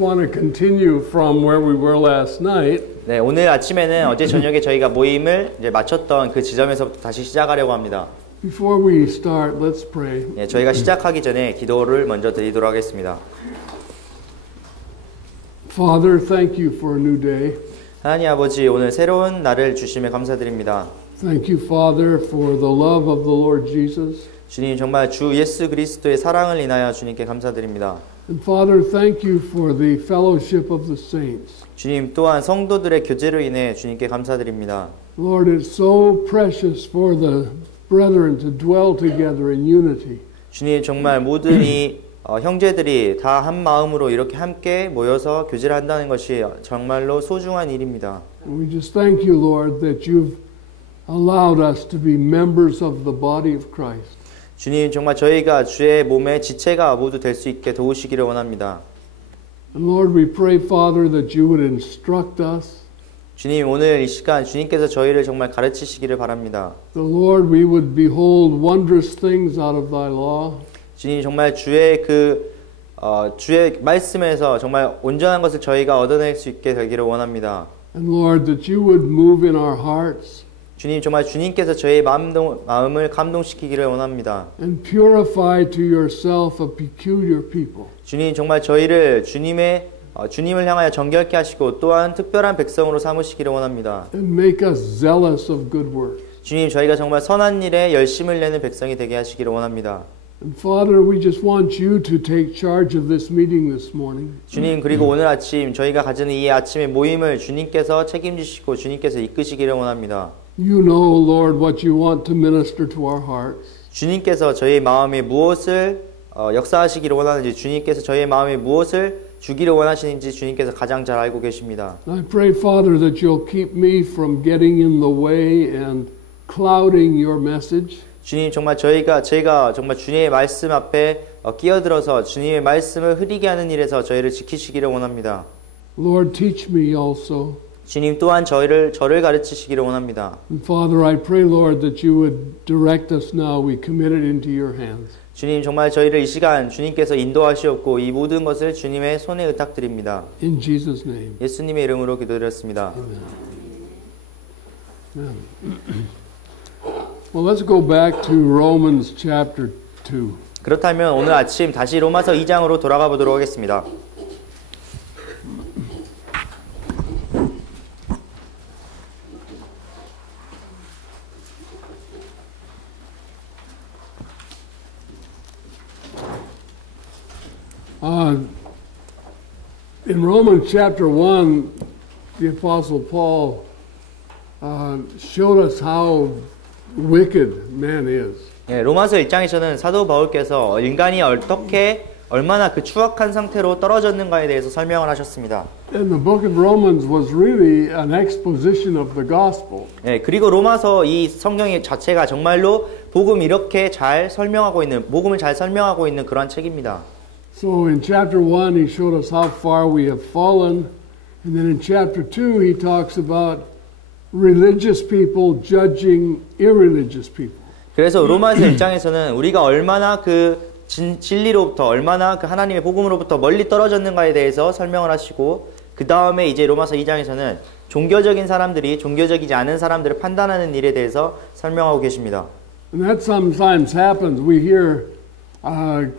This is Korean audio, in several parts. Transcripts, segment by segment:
want to continue from where we were last night. 네, 오늘 아침에는 어제 저녁에 저희가 모임을 이제 마쳤던 그 지점에서부터 다시 시작하려고 합니다. Before we start, let's pray. 네, 저희가 시작하기 전에 기도를 먼저 드리도록 하겠습니다. Father, thank you for a new day. 하나님 아버지, 오늘 새로운 날을 주심에 감사드립니다. Thank you, Father, for the love of the Lord Jesus. 주님, 정말 주 예수 그리스도의 사랑을 인하여 주님께 감사드립니다. And Father, thank you for the fellowship of the saints. 주님, 또한 성도들의 교제로 인해 주님께 감사드립니다. Lord, it's so precious for the brethren to dwell together in unity. 주님, 정말 모든 이 형제들이 다 한 마음으로 이렇게 함께 모여서 교제를 한다는 것이 정말로 소중한 일입니다. And we just thank you, Lord, that you've allowed us to be members of the body of Christ. 주님, 정말 저희가 주의 몸의 지체가 모두 될 수 있게 도우시기를 원합니다. And Lord, we pray, Father, that you would instruct us. 주님, 오늘 이 시간 주님께서 저희를 정말 가르치시기를 바랍니다. The Lord, we would behold wondrous things out of thy law. 주님, 정말 주의 주의 말씀에서 정말 온전한 것을 저희가 얻어낼 수 있게 되기를 원합니다. And Lord, that you would move in our hearts. 주님, 정말 주님께서 저희의 마음을 감동시키기를 원합니다. And purify to yourself a peculiar people. 주님, 정말 저희를 주님을 향하여 정결케 하시고 또한 특별한 백성으로 삼으시기를 원합니다. And make us zealous of good works. 주님, 저희가 정말 선한 일에 열심을 내는 백성이 되게 하시기를 원합니다. And Father, we just want you to take charge of this meeting this morning. 주님, 그리고 오늘 아침 저희가 가지는 이 아침의 모임을 주님께서 책임지시고 주님께서 이끄시기를 원합니다. You know, Lord, what you want to minister to our hearts. 주님께서 저희 마음에 무엇을 역사하시기를 원하는지, 주님께서 저희 마음에 무엇을 주기를 원하시는지 주님께서 가장 잘 알고 계십니다. I pray, Father, that you'll keep me from getting in the way and clouding your message. 주님, 정말 제가 정말 주님의 말씀 앞에 끼어들어서 주님의 말씀을 흐리게 하는 일에서 저희를 지키시기를 원합니다. Lord, teach me also. 주님 또한 저를 가르치시기를 원합니다. And Father, I pray, Lord, that you would direct us now. We commit it into your hands. 주님, 정말 저희를 이 시간 주님께서 인도하시옵고 이 모든 것을 주님의 손에 의탁드립니다. In Jesus' name. 예수님의 이름으로 기도드렸습니다. Amen. Well, let's go back to Romans chapter 2. 그렇다면 오늘 아침 다시 로마서 2장으로 돌아가 보도록 하겠습니다. In Romans chapter 1, the Apostle Paul showed us how wicked man is. 예, 로마서 1장에서는 사도 바울께서 인간이 얼마나 그 추악한 상태로 떨어졌는가에 대해서 설명을 하셨습니다. And the book of Romans was really an exposition of the gospel. 예, 그리고 로마서 이 성경의 자체가 정말로 복음을 잘 설명하고 있는 그러한 책입니다. So in chapter 1 he showed us how far we have fallen, and then in chapter 2 he talks about religious people judging irreligious people. 그래서 로마서 1장에서는 우리가 얼마나 그 진리로부터 얼마나 그 하나님의 복음으로부터 멀리 떨어졌는가에 대해서 설명을 하시고, 그 다음에 이제 로마서 2장에서는 종교적인 사람들이 종교적이지 않은 사람들을 판단하는 일에 대해서 설명하고 계십니다. And that sometimes happens. We hear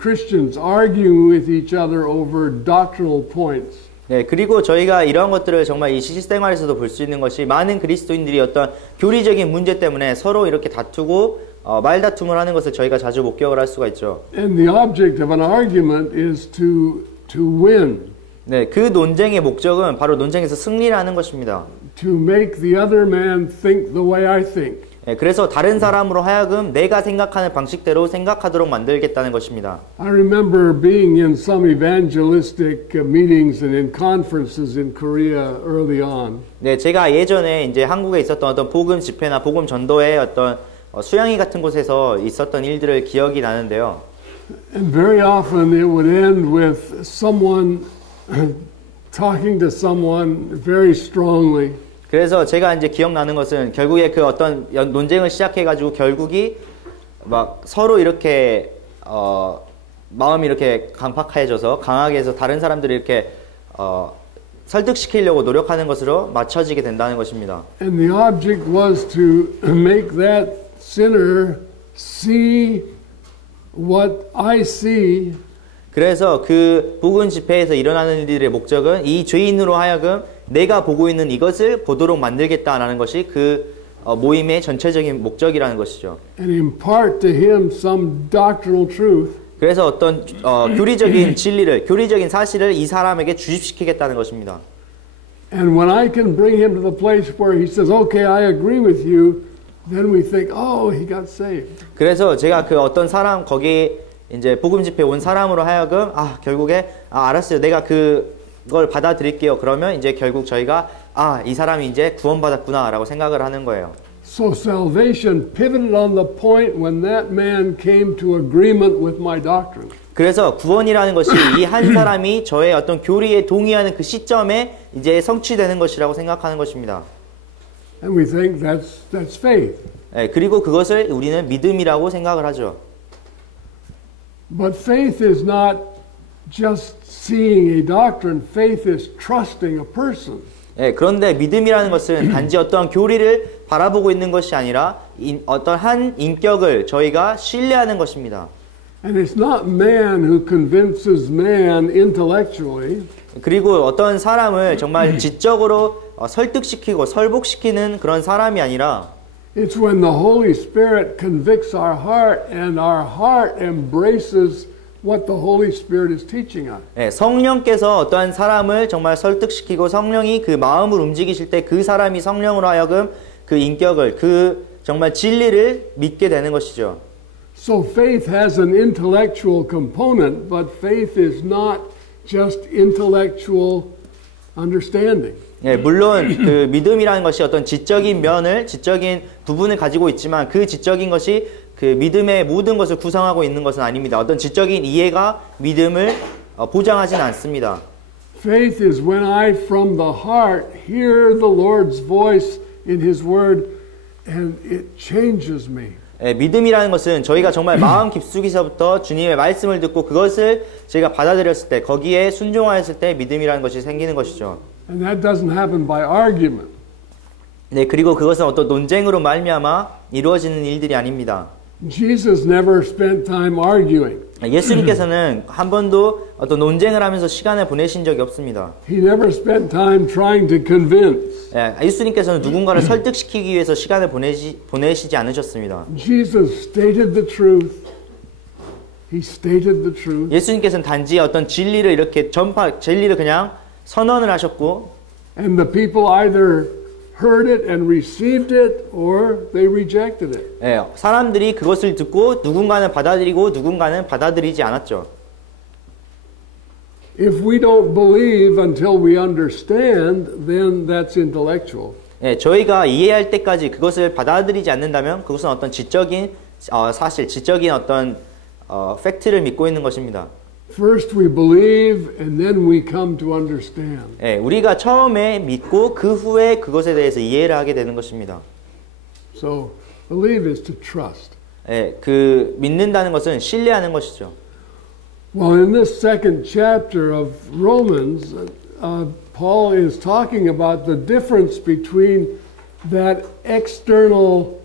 Christians arguing with each other over doctrinal points. 네, 그리고 저희가 이러한 것들을 정말 이 실생활에서도 볼 수 있는 것이, 많은 그리스도인들이 어떤 교리적인 문제 때문에 서로 이렇게 다투고 말다툼을 하는 것을 저희가 자주 목격을 할 수가 있죠. And the object of an argument is to win. 네, 그 논쟁의 목적은 바로 논쟁에서 승리를 하는 것입니다. To make the other man think the way I think. 네, 그래서 다른 사람으로 하여금 내가 생각하는 방식대로 생각하도록 만들겠다는 것입니다. I remember being in some evangelistic meetings and in conferences in Korea early on. 네, 제가 예전에 이제 한국에 있었던 어떤 복음 집회나 복음 전도의 어떤 수양회 같은 곳에서 있었던 일들을 기억이 나는데요. And very often it would end with someone talking to someone very strongly. 그래서 제가 이제 기억나는 것은 결국에 그 어떤 논쟁을 시작해가지고 결국이 막 서로 이렇게 마음이 이렇게 강팍해져서 강하게 해서 다른 사람들이 이렇게 설득시키려고 노력하는 것으로 맞춰지게 된다는 것입니다. And the object was to make that sinner see what I see. 그래서 그 복음 집회에서 일어나는 일들의 목적은 이 죄인으로 하여금 내가 보고 있는 이것을 보도록 만들겠다라는 것이 그 모임의 전체적인 목적이라는 것이죠. And impart to him some doctrinal truth. 그래서 어떤 교리적인 진리를, 교리적인 사실을 이 사람에게 주입시키겠다는 것입니다. And when I can bring him to the place where he says, "Okay, I agree with you," then we think, "Oh, he got saved." 그래서 제가 그 어떤 사람 거기 이제 복음 집회 온 사람으로 하여금 결국에 알았어요. 내가 그걸 받아들일게요. 그러면 이제 결국 저희가 이 사람이 이제 구원받았구나라고 생각을 하는 거예요. So salvation pivoted on the point when that man came to agreement with my doctrine. 그래서 구원이라는 것이 이 한 사람이 저의 어떤 교리에 동의하는 그 시점에 이제 성취되는 것이라고 생각하는 것입니다. And we think that's faith. 네, 그리고 그것을 우리는 믿음이라고 생각을 하죠. But faith is not just seeing a doctrine. Faith is trusting a person. 네, 그런데 믿음이라는 것은 단지 어떠한 교리를 바라보고 있는 것이 아니라 어떤 한 인격을 저희가 신뢰하는 것입니다. And it's not man who convinces man intellectually. 그리고 어떤 사람을 정말 지적으로 설득시키고 설복시키는 그런 사람이 아니라 It's when the Holy Spirit convicts our heart and our heart embraces what the Holy Spirit is teaching us. 네, 성령께서 어떠한 사람을 정말 설득시키고 성령이 그 마음을 움직이실 때 그 사람이 성령으로 하여금 그 인격을 그 정말 진리를 믿게 되는 것이죠. So faith has an intellectual component, but faith is not just intellectual understanding. 예, 물론 그 믿음이라는 것이 어떤 지적인 부분을 가지고 있지만 그 지적인 것이 그 믿음의 모든 것을 구성하고 있는 것은 아닙니다. 어떤 지적인 이해가 믿음을 보장하진 않습니다. Faith is when I from the heart hear the Lord's voice in His Word and it changes me. 예, 믿음이라는 것은 저희가 정말 마음 깊숙이서부터 주님의 말씀을 듣고 그것을 저희가 받아들였을 때 거기에 순종하였을 때 믿음이라는 것이 생기는 것이죠. And that doesn't happen by argument. 네, 그리고 그것은 어떤 논쟁으로 말미암아 이루어지는 일들이 아닙니다. Jesus never spent time arguing. 예수님께서는 한 번도 어떤 논쟁을 하면서 시간을 보내신 적이 없습니다. He never spent time trying to convince. 예, 예수님께서는 누군가를 설득시키기 위해서 시간을 보내시지 않으셨습니다. Jesus stated the truth. He stated the truth. 예수님께서는 단지 어떤 진리를 이렇게 진리를 그냥 선언을 하셨고, and the people either heard it and received it or they rejected it. 예, 사람들이 그것을 듣고 누군가는 받아들이고 누군가는 받아들이지 않았죠. If we don't believe until we understand, then that's intellectual. 예, 저희가 이해할 때까지 그것을 받아들이지 않는다면 그것은 어떤 지적인 사실, 지적인 어떤 팩트를 믿고 있는 것입니다. First we believe and then we come to understand. 예, 우리가 처음에 믿고 그 후에 그것에 대해서 이해를 하게 되는 것입니다. So believe is to trust. 예, 그 믿는다는 것은 신뢰하는 것이죠. Well, in this second chapter of Romans, Paul is talking about the difference between that external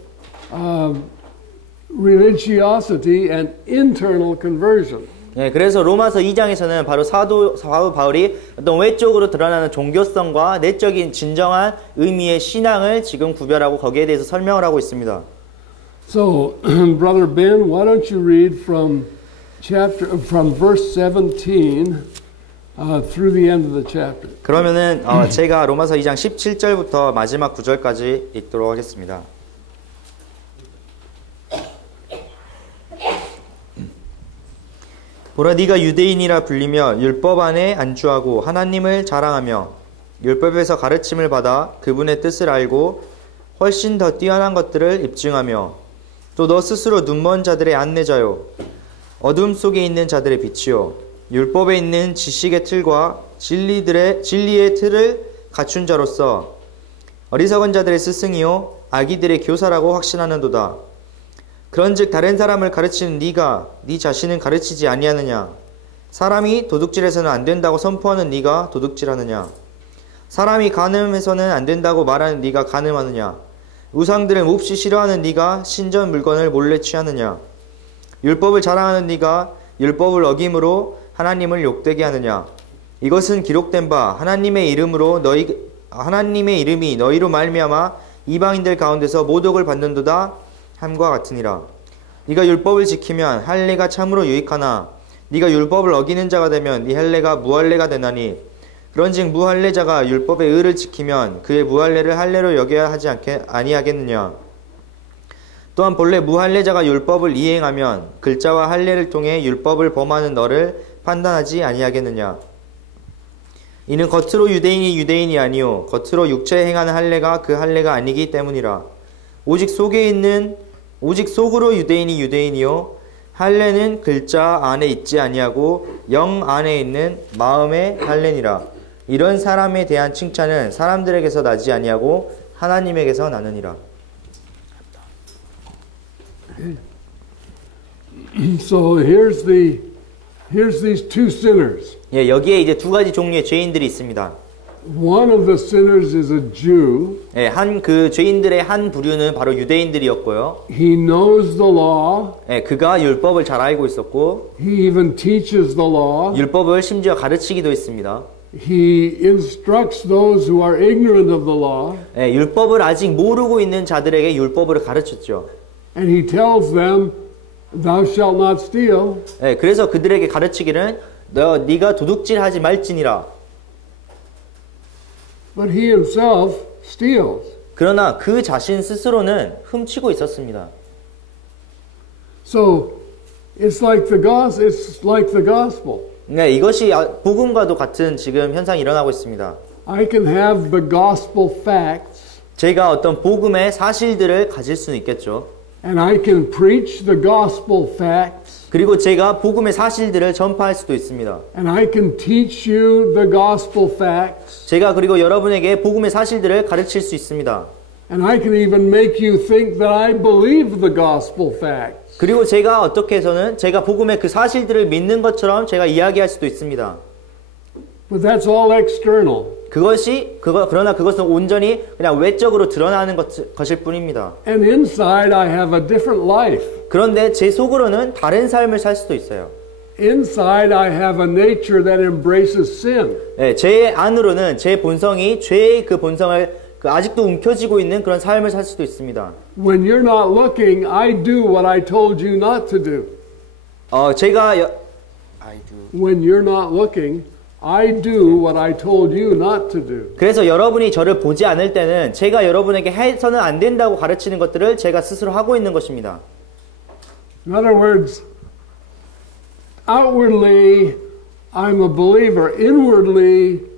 religiosity and internal conversion. 예, 그래서 로마서 2장에서는 바로 사도 바울이 어떤 외적으로 드러나는 종교성과 내적인 진정한 의미의 신앙을 지금 구별하고 거기에 대해서 설명을 하고 있습니다. So, Brother Ben, why don't you read from verse 17 through the end of the chapter. 그러면은 제가 로마서 2장 17절부터 마지막 9절까지 읽도록 하겠습니다. 보라, 네가 유대인이라 불리며 율법 안에 안주하고 하나님을 자랑하며 율법에서 가르침을 받아 그분의 뜻을 알고 훨씬 더 뛰어난 것들을 입증하며 또 너 스스로 눈먼 자들의 안내자요 어둠 속에 있는 자들의 빛이요 율법에 있는 지식의 틀과 진리의 틀을 갖춘 자로서 어리석은 자들의 스승이요 아기들의 교사라고 확신하는도다. 그런즉 다른 사람을 가르치는 네가 네 자신은 가르치지 아니하느냐? 사람이 도둑질해서는 안 된다고 선포하는 네가 도둑질하느냐? 사람이 간음해서는 안 된다고 말하는 네가 간음하느냐? 우상들을 몹시 싫어하는 네가 신전 물건을 몰래 취하느냐? 율법을 자랑하는 네가 율법을 어김으로 하나님을 욕되게 하느냐? 이것은 기록된 바 하나님의 이름이 너희로 말미암아 이방인들 가운데서 모독을 받는도다 함과 같으니라. 네가 율법을 지키면 할례가 참으로 유익하나 네가 율법을 어기는 자가 되면 네 할례가 무할례가 되나니 그런즉 무할례자가 율법의 의를 지키면 그의 무할례를 할례로 여겨야 하지 아니하겠느냐. 또한 본래 무할례자가 율법을 이행하면 글자와 할례를 통해 율법을 범하는 너를 판단하지 아니하겠느냐. 이는 겉으로 유대인이 아니요 겉으로 육체에 행하는 할례가 그 할례가 아니기 때문이라. 오직 속으로 유대인이 유대인이요 할례는 글자 안에 있지 아니하고 영 안에 있는 마음의 할례니라. 이런 사람에 대한 칭찬은 사람들에게서 나지 아니하고 하나님에게서 나느니라. So here's these two sinners. 예, 여기에 이제 두 가지 종류의 죄인들이 있습니다. One of the sinners is a Jew. 예, 그 죄인들의 한 부류는 바로 유대인들이었고요. He knows the law. 예, 그가 율법을 잘 알고 있었고, He even teaches the law. 율법을 심지어 가르치기도 했습니다. He instructs those who are ignorant of the law. 예, 율법을 아직 모르고 있는 자들에게 율법을 가르쳤죠. And he tells them, "Thou shalt not steal." 예, 그래서 그들에게 가르치기는 네가 도둑질하지 말지니라. But he himself steals. 그러나 그 자신 스스로는 훔치고 있었습니다. So it's like the gospel. 네, 이것이 복음과도 같은 지금 현상이 일어나고 있습니다. I can have the gospel facts, 제가 어떤 복음의 사실들을 가질 수는 있겠죠. and I can preach the gospel facts, 그리고 제가 복음의 사실들을 전파할 수도 있습니다. and I can teach you the gospel facts, 제가 그리고 여러분에게 복음의 사실들을 가르칠 수 있습니다. and I can even make you think that I believe the gospel facts. 그리고 제가 어떻게 해서는 제가 복음의 그 사실들을 믿는 것처럼 제가 이야기할 수도 있습니다. But that's all external. 그러나 그것은 온전히 그냥 외적으로 드러나는 것일 뿐입니다. And inside I have a different life. 그런데 제 속으로는 다른 삶을 살 수도 있어요. Inside I have a nature that embraces sin. 네, 제 안으로는 제 본성이 죄의 그 본성을 아직도 움켜쥐고 있는 그런 삶을 살 수도 있습니다. When you're not looking, I do what I told you not to do. When you're not looking, I do what I told you not to do. 그래서 여러분이 저를 보지 않을 때는 제가 여러분에게 해서는 안 된다고 가르치는 것들을 제가 스스로 하고 있는 것입니다. In other words, outwardly, I'm a believer. Inwardly,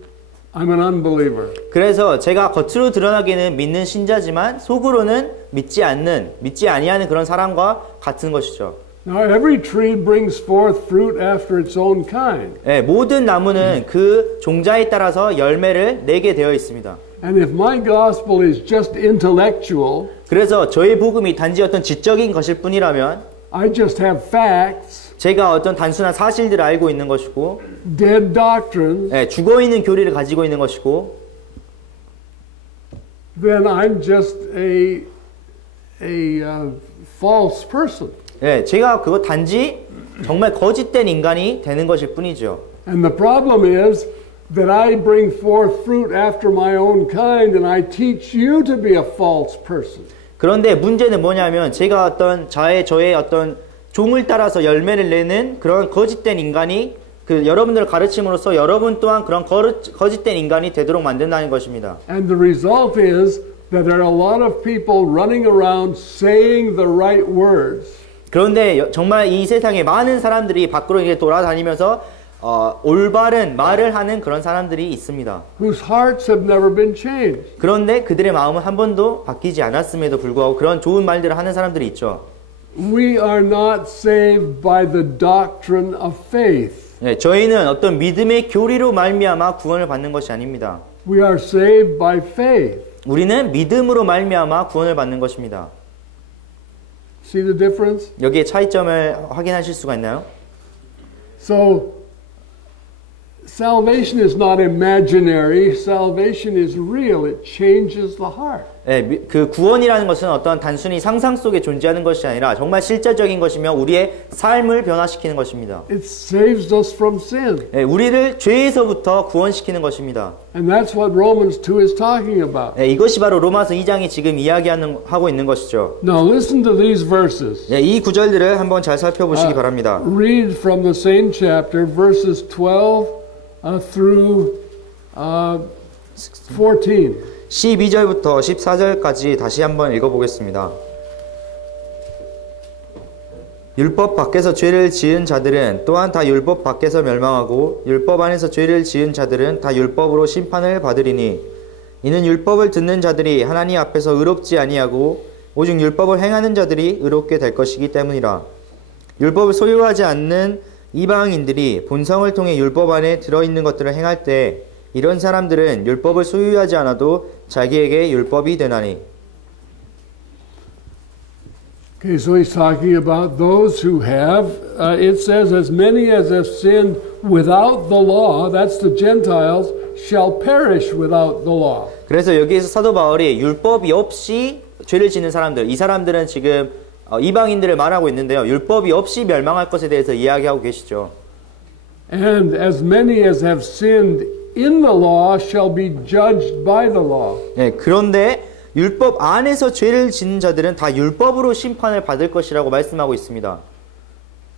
I'm an unbeliever. 그래서 제가 겉으로 드러나기는 믿는 신자지만 속으로는 믿지 아니하는 그런 사람과 같은 것이죠. Now, every tree brings forth fruit after its own kind. 네, 모든 나무는 그 종자에 따라서 열매를 내게 되어 있습니다. And if my gospel is just intellectual, 그래서 저의 복음이 단지 어떤 지적인 것일 뿐이라면 I just have facts, 제가 어떤 단순한 사실들을 알고 있는 것이고 dead doctrines, 네, 죽어있는 교리를 가지고 있는 것이고 then I'm just a false person. 네, 제가 그거 단지 정말 거짓된 인간이 되는 것일 뿐이죠. And the problem is that I bring forth fruit after my own kind and I teach you to be a false person. 그런데 문제는 뭐냐면 제가 저의 어떤 종을 따라서 열매를 내는 그런 거짓된 인간이 여러분들을 가르침으로써 여러분 또한 그런 거짓된 인간이 되도록 만든다는 것입니다. And the result is that there are a lot of people running around saying the right words. 그런데 정말 이 세상에 많은 사람들이 밖으로 이제 돌아다니면서 올바른 말을 하는 그런 사람들이 있습니다. Whose hearts have never been changed. 그런데 그들의 마음은 한 번도 바뀌지 않았음에도 불구하고 그런 좋은 말들을 하는 사람들이 있죠. We are not saved by the doctrine of faith. 네, 저희는 어떤 믿음의 교리로 말미암아 구원을 받는 것이 아닙니다. We are saved by faith. 우리는 믿음으로 말미암아 구원을 받는 것입니다. See the difference? 여기에 차이점을 확인하실 수가 있나요? So salvation is not imaginary. Salvation is real. It changes the heart. 예, 그 구원이라는 것은 어떤 단순히 상상 속에 존재하는 것이 아니라 정말 실제적인 것이며 우리의 삶을 변화시키는 것입니다. It saves us from sin. 예, 우리를 죄에서부터 구원시키는 것입니다. And that's what Romans 2 is talking about. 예, 이것이 바로 로마서 2장이 지금 하고 있는 것이죠. Now listen to these verses. 예, 이 구절들을 한번 잘 살펴보시기 바랍니다. Read from the same chapter, verses 12 through 14. 12절부터 14절까지 다시 한번 읽어보겠습니다. 율법 밖에서 죄를 지은 자들은 또한 다 율법 밖에서 멸망하고 율법 안에서 죄를 지은 자들은 다 율법으로 심판을 받으리니 이는 율법을 듣는 자들이 하나님 앞에서 의롭지 아니하고 오직 율법을 행하는 자들이 의롭게 될 것이기 때문이라. 율법을 소유하지 않는 이방인들이 본성을 통해 율법 안에 들어있는 것들을 행할 때 이런 사람들은 율법을 소유하지 않아도 자기에게 율법이 되나니. Okay, so he's talking about those who have, it says, as many as have sinned without the law, that's the Gentiles, shall perish without the law. 그래서 여기에서 사도 바울이 율법이 없이 죄를 짓는 사람들, 이 사람들은 지금 이방인들을 말하고 있는데요. 율법이 없이 멸망할 것에 대해서 이야기하고 계시죠. And as many as have sinned in the law shall be judged by the law. 네, 그런데 율법 안에서 죄를 짓는 자들은 다 율법으로 심판을 받을 것이라고 말씀하고 있습니다.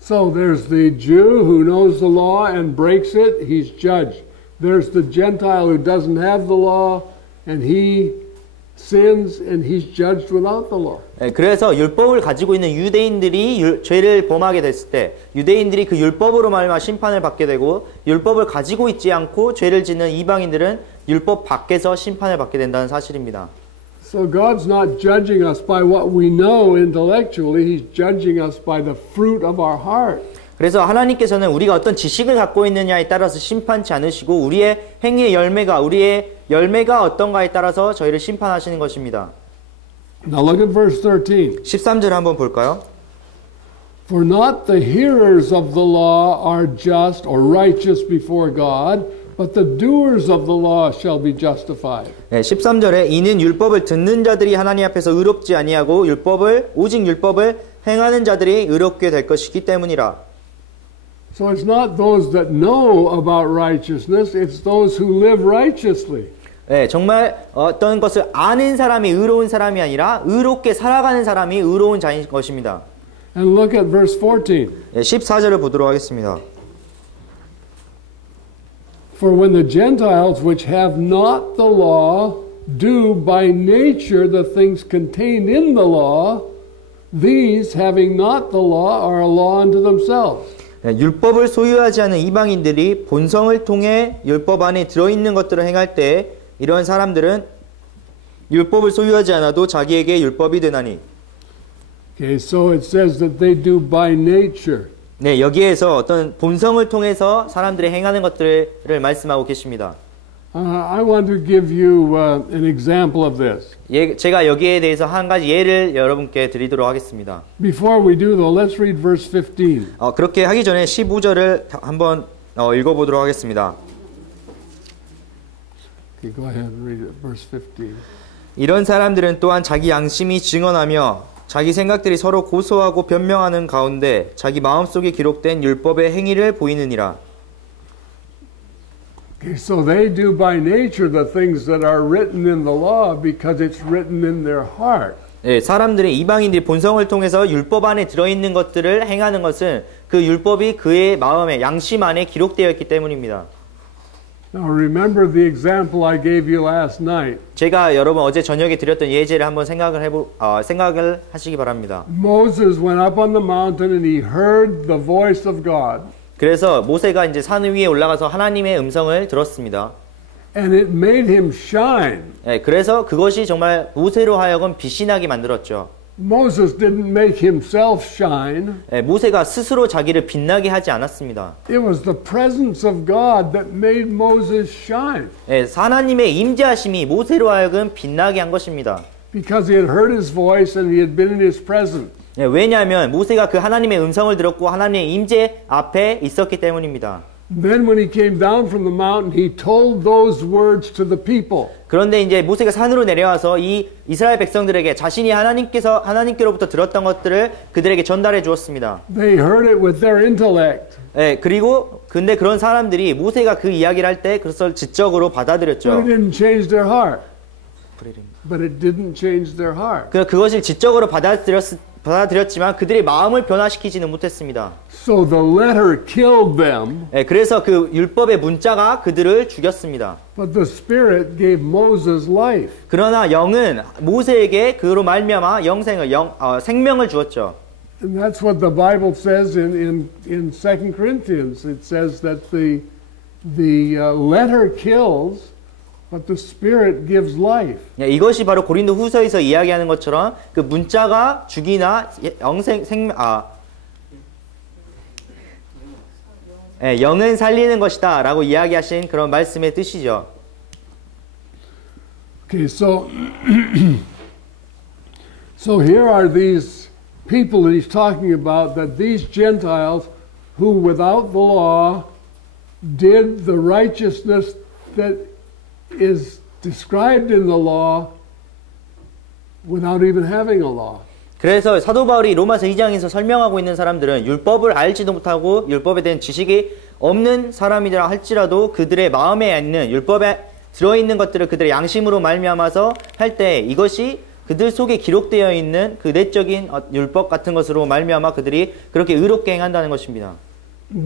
So there's the Jew who knows the law and breaks it, he's judged. There's the Gentile who doesn't have the law and he sins and he's judged without the law. 네, 그래서 율법을 가지고 있는 유대인들이 죄를 범하게 됐을 때 유대인들이 그 율법으로 말미암아 심판을 받게 되고 율법을 가지고 있지 않고 죄를 짓는 이방인들은 율법 밖에서 심판을 받게 된다는 사실입니다. So God's not judging us by what we know intellectually, he's judging us by the fruit of our heart. 그래서 하나님께서는 우리가 어떤 지식을 갖고 있느냐에 따라서 심판치 않으시고 우리의 행위의 우리의 열매가 어떤가에 따라서 저희를 심판하시는 것입니다. Now look at verse 13. 13절 한번 볼까요? For not the hearers of the law are just or righteous before God, but the doers of the law shall be justified. 네, 13절에 이는 율법을 듣는 자들이 하나님 앞에서 의롭지 아니하고 오직 율법을 행하는 자들이 의롭게 될 것이기 때문이라. So it's not those that know about righteousness, it's those who live righteously. 네, 정말 어떤 것을 아는 사람이 의로운 사람이 아니라 의롭게 살아가는 사람이 의로운 자인 것입니다. And look at verse 14. 네, 14절을 보도록 하겠습니다. For when the Gentiles which have not the law do by nature the things contained in the law, these having not the law are a law unto themselves. 네, 율법을 소유하지 않은 이방인들이 본성을 통해 율법 안에 들어있는 것들을 행할 때 이런 사람들은 율법을 소유하지 않아도 자기에게 율법이 되나니. Okay, so it says that they do by nature. 네, 여기에서 어떤 본성을 통해서 사람들이 행하는 것들을 말씀하고 계십니다. I want to give you an example of this. 제가 여기에 대해서 한 가지 예를 여러분께 드리도록 하겠습니다. Before we do though, let's read verse 15. 그렇게 하기 전에 15절을 한번 읽어보도록 하겠습니다. Okay, go ahead and read it, verse 15. 이런 사람들은 또한 자기 양심이 증언하며 자기 생각들이 서로 고소하고 변명하는 가운데 자기 마음속에 기록된 율법의 행위를 보이느니라. Okay, so they do by nature the things that are written in the law because it's written in their heart. 네, 사람들이 이방인들이 본성을 통해서 율법 안에 들어있는 것들을 행하는 것은 그 율법이 그의 마음에 양심 안에 기록되어 있기 때문입니다. Now remember the example I gave you last night. 제가 여러분 어제 저녁에 드렸던 예제를 한번 생각을 하시기 바랍니다. Moses went up on the mountain and he heard the voice of God. 그래서 모세가 이제 산 위에 올라가서 하나님의 음성을 들었습니다. And it made him shine. 네, 그래서 그것이 정말 모세로 하여금 빛이 나게 만들었죠. Moses didn't make himself shine. 네, 모세가 스스로 자기를 빛나게 하지 않았습니다. It was the presence of God that made Moses shine. 네, 하나님의 임재하심이 모세로 하여금 빛나게 한 것입니다. Because he had heard his voice and he had been in his presence. 네, 왜냐하면 모세가 그 하나님의 음성을 들었고 하나님의 임재 앞에 있었기 때문입니다. Then when he came down from the mountain, he told those words to the people. 그런데 이제 모세가 산으로 내려와서 이 이스라엘 백성들에게 자신이 하나님께로부터 들었던 것들을 그들에게 전달해 주었습니다. They heard it with their intellect. 예, 그리고 근데 그런 사람들이 모세가 그 이야기를 할 때 그것을 지적으로 받아들였죠. But it didn't change their heart. But it didn't change their heart. 그것을 지적으로 받아들였지만 그들의 마음을 변화시키지는 못했습니다. So the letter killed them. 예, 그래서 그 율법의 문자가 그들을 죽였습니다. But the Spirit gave Moses life. 그러나 영은 모세에게 그로 말미암아 생명을 주었죠. And that's what the Bible says in 2 Corinthians. It says that the letter kills, but the Spirit gives life. 예, 이것이 바로 고린도 후서에서 이야기하는 것처럼 그 문자가 죽이나 영은 살리는 것이다 라고 이야기하신 그런 말씀의 뜻이죠. Okay, so here are these people that he's talking about, that these Gentiles who without the law did the righteousness that is described in the law without even having a law. 그래서 사도 바울이 로마서 2장에서 설명하고 있는 사람들은 율법을 알지도 못하고 율법에 대한 지식이 없는 사람이라 할지라도 그들의 마음에 있는 율법에 들어있는 것들을 그들의 양심으로 말미암아서 할 때 이것이 그들 속에 기록되어 있는 그 내적인 율법 같은 것으로 말미암아 그들이 그렇게 의롭게 행한다는 것입니다.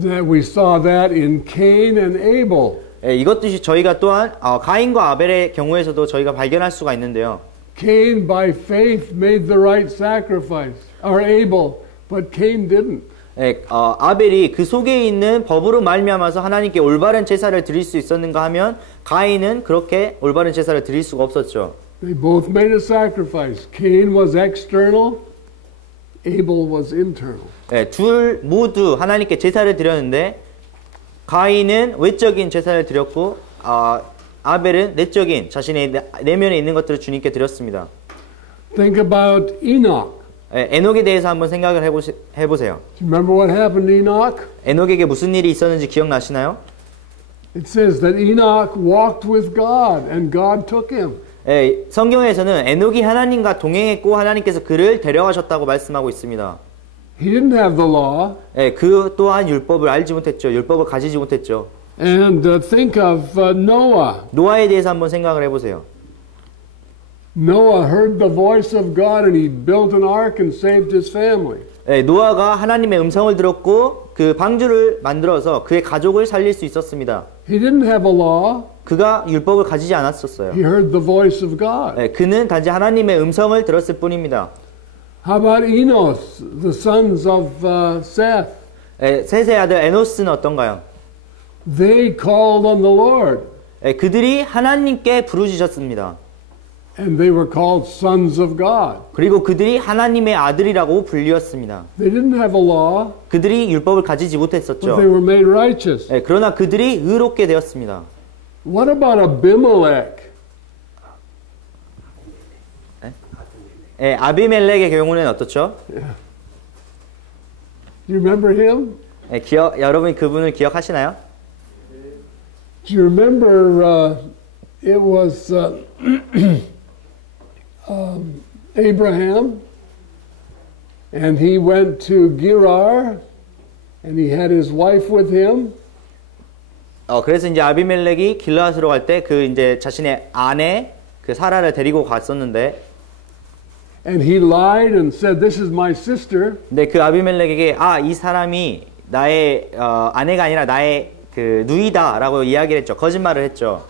That we saw that in Cain and Abel. 예, 이것도 저희가 또한 가인과 아벨의 경우에서도 저희가 발견할 수가 있는데요. Cain by faith made the right sacrifice, or Abel, but Cain didn't. 예, 아벨이 그 속에 있는 법으로 말미암아서 하나님께 올바른 제사를 드릴 수 있었는가 하면 가인은 그렇게 올바른 제사를 드릴 수가 없었죠. They both made a sacrifice. Cain was external, Abel was internal. 예, 둘 모두 하나님께 제사를 드렸는데 가인은 외적인 제사를 드렸고 아벨은 내적인 자신의 내면에 있는 것들을 주님께 드렸습니다. Think about Enoch. 예, 에녹에 대해서 한번 생각을 해보세요. Do you remember what happened to Enoch? 에녹에게 무슨 일이 있었는지 기억나시나요? It says that Enoch walked with God and God took him. 예, 성경에서는 에녹이 하나님과 동행했고 하나님께서 그를 데려가셨다고 말씀하고 있습니다. He didn't have the law. 예, 그 또한 율법을 알지 못했죠. 율법을 가지지 못했죠. And think of Noah. 노아에 대해서 한번 생각을 해보세요. Noah heard the voice of God and he built an ark and saved his family. 예, 노아가 하나님의 음성을 들었고 그 방주를 만들어서 그의 가족을 살릴 수 있었습니다. He didn't have a law. 그가 율법을 가지지 않았었어요. He heard the voice of God. 예, 그는 단지 하나님의 음성을 들었을 뿐입니다. How about Enos, the sons of Seth? 예, 셋의 아들 에노스는 어떤가요? They called on the Lord. 예, 그들이 하나님께 부르짖었습니다. And they were called sons of God. 그리고 그들이 하나님의 아들이라고 불리웠습니다. They didn't have a law. 그들이 율법을 가지지 못했었죠. But they were made righteous. 예, 그러나 그들이 의롭게 되었습니다. What about Abimelech? 예, 아비멜렉의 경우는 어떻죠? Do you remember him? 예, 여러분이 그분을 기억하시나요? Do you remember it was Abraham, and he went to Gerar, and he had his wife with him. 그래서 이제 아비멜렉이 길르앗으로 갈 때 그 이제 자신의 아내 그 사라를 데리고 갔었는데, and he lied and said, "This is my sister." 근데 그 아비멜렉에게 이 사람이 나의 아내가 아니라 나의 그 누이다라고 이야기를 했죠. 거짓말을 했죠.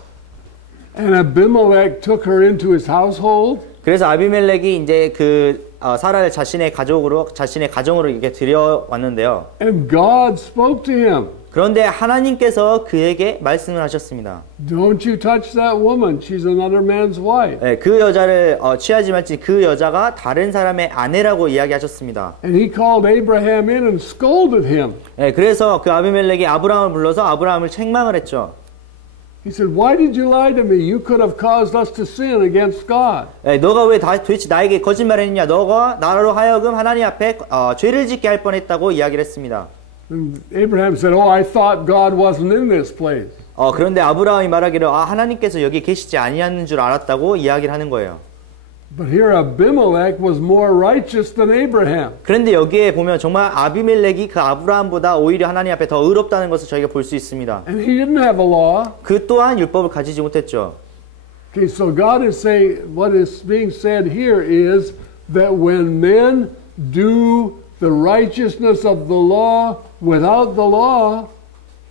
And Abimelech took her into his household. 그래서 아비멜렉이 이제 그 사라를 자신의 가정으로 이렇게 들여왔는데요. And God spoke to him. 그런데 하나님께서 그에게 말씀을 하셨습니다. Don't you touch that woman. She's another man's wife. 네, 그 여자를 취하지 말지 그 여자가 다른 사람의 아내라고 이야기하셨습니다. And he called Abraham in and scolded him. 네, 그래서 그 아비멜렉이 아브라함을 불러서 아브라함을 책망을 했죠. He said, "Why did you lie to me? You could have caused us to sin against God." 네, 너가 왜 도대체 나에게 거짓말을 했냐? 너가 나로 하여금 하나님 앞에 죄를 짓게 할 뻔했다고 이야기를 했습니다. And Abraham said, "Oh, I thought God wasn't in this place." 그런데 아브라함이 말하기를 하나님께서 여기 계시지 아니하는 줄 알았다고 이야기를 하는 거예요. But here Abimelech was more righteous than Abraham. 그런데 여기에 보면 정말 아비멜렉이 그 아브라함보다 오히려 하나님 앞에 더 의롭다는 것을 저희가 볼 수 있습니다. And he didn't have a law. 그 또한 율법을 가지지 못했죠. Okay, so God is saying, what is being said here is that when men do the righteousness of the law without the law,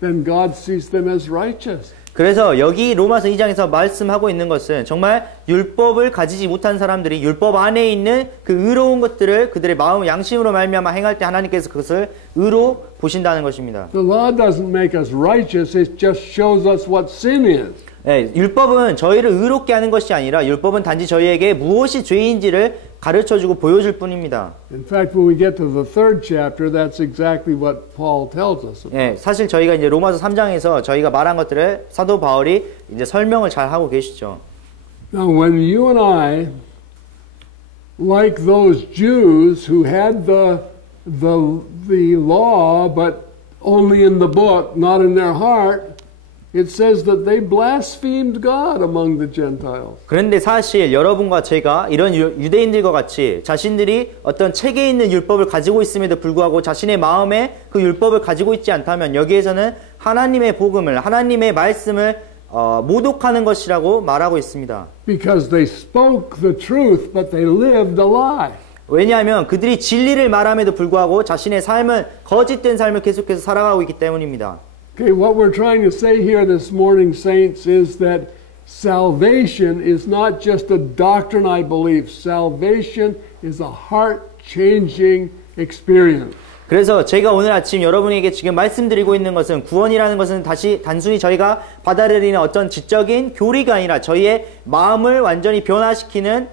then God sees them as righteous. 그래서 여기 로마서 2장에서 말씀하고 있는 것은 정말 율법을 가지지 못한 사람들이 율법 안에 있는 그 의로운 것들을 그들의 마음 양심으로 말미암아 행할 때 하나님께서 그것을 의로 보신다는 것입니다. The law doesn't make us righteous, it just shows us what sin is. 네, 율법은 저희를 의롭게 하는 것이 아니라 율법은 단지 저희에게 무엇이 죄인지를 가르쳐주고 보여줄 뿐입니다. In fact, when we get to the third chapter, that's exactly what Paul tells us. 네, 사실 저희가 이제 로마서 3장에서 저희가 말한 것들을 사도 바울이 이제 설명을 잘 하고 계시죠. Now, when you and I, like those Jews who had the law, but only in the book, not in their heart, it says that they blasphemed God among the Gentiles. 그런데 사실 여러분과 제가 이런 유대인들과 같이 자신들이 어떤 책에 있는 율법을 가지고 있음에도 불구하고 자신의 마음에 그 율법을 가지고 있지 않다면 여기에서는 하나님의 복음을, 하나님의 말씀을 모독하는 것이라고 말하고 있습니다. Because they spoke the truth, but they lived a lie. 왜냐하면 그들이 진리를 말함에도 불구하고 자신의 삶은 거짓된 삶을 계속해서 살아가고 있기 때문입니다. Okay, what we're trying to say here this morning, saints, is that salvation is not just a doctrine I believe. Salvation is a heart-changing experience. 그래서 제가 오늘 아침 여러분에게 지금 말씀드리고 있는 것은 구원이라는 것은 단순히 저희가 받아들이는 어떤 지적인 교리가 아니라 저희의 마음을 완전히 변화시키는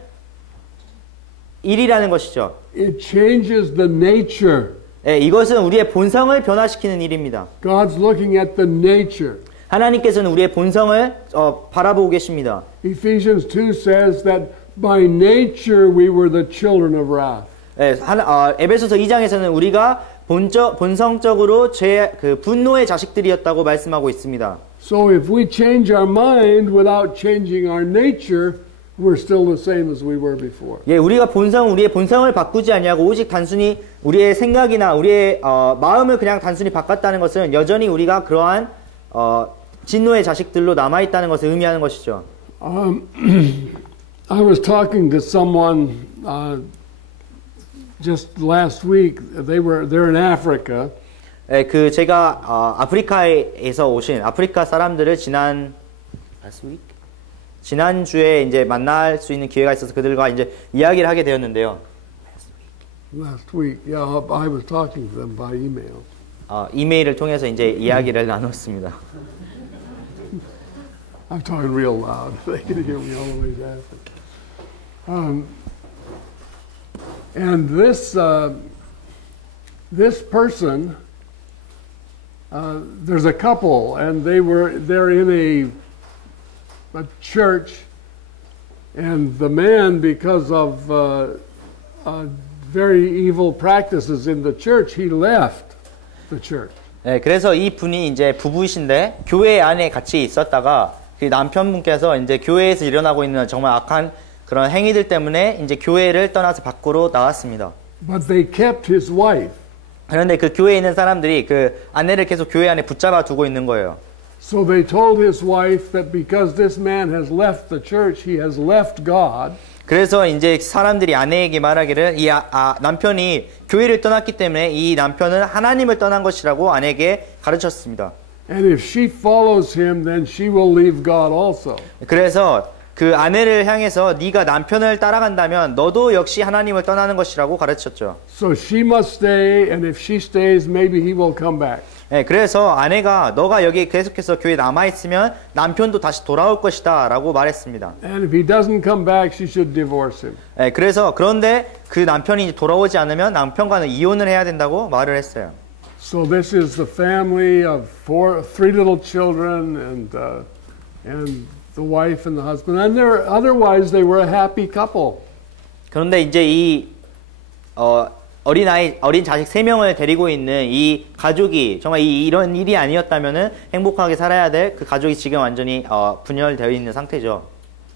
일이라는 것이죠. It changes the nature. 네, 이것은 우리의 본성을 변화시키는 일입니다. God's looking at the nature. 하나님께서는 우리의 본성을 바라보고 계십니다. Ephesians 2 says that by nature we were the children of wrath. 네, 에베소서 2장에서는 우리가 본성적으로 그 분노의 자식들이었다고 말씀하고 있습니다. So if we change our mind without changing our nature, we're still the same as we were before. 예, 우리의 본성을 바꾸지 아니하고 오직 단순히 우리의 생각이나 우리의 마음을 그냥 단순히 바꿨다는 것은 여전히 우리가 그러한 진노의 자식들로 남아 있다는 것을 의미하는 것이죠. I was talking to someone just last week. They're in Africa. 예, 그 제가 아프리카에서 오신 아프리카 사람들을 지난주에 이제 만날 수 있는 기회가 있어서 그들과 이제 이야기를 하게 되었는데요. Last week, yeah, I was talking to them by email. 이메일을 통해서 이제 이야기를 나눴습니다. I'm talking real loud. They can hear me all the way to Africa. And this person, there's a couple, and they're in a church, and the man, because of very evil practices in the church, he left the church. 네, 그래서 이 분이 이제 부부이신데 교회 안에 같이 있었다가 그 남편분께서 이제 교회에서 일어나고 있는 정말 악한 그런 행위들 때문에 이제 교회를 떠나서 밖으로 나왔습니다. But they kept his wife. 그런데 그 교회에 있는 사람들이 그 아내를 계속 교회 안에 붙잡아 두고 있는 거예요. So they told his wife that because this man has left the church, he has left God. 그래서 이제 사람들이 아내에게 말하기를 이 남편이 교회를 떠났기 때문에 이 남편은 하나님을 떠난 것이라고 아내에게 가르쳤습니다. And if she follows him, then she will leave God also. 그래서 그 아내를 향해서 네가 남편을 따라간다면 너도 역시 하나님을 떠나는 것이라고 가르쳤죠. So she must stay, and if she stays, maybe he will come back. 네, 그래서 아내가 너가 여기 계속해서 교회에 남아있으면 남편도 다시 돌아올 것이다 라고 말했습니다. And if he doesn't come back, she should divorce him. 네, 그런데 그 남편이 돌아오지 않으면 남편과는 이혼을 해야 된다고 말을 했어요. So this is the family of three little children, and the wife and the husband, and otherwise they were a happy couple. 그런데 이제 이 어린 자식 3명을 데리고 있는 이 가족이 정말 이런 일이 아니었다면은 행복하게 살아야 될 그 가족이 지금 완전히 분열되어 있는 상태죠.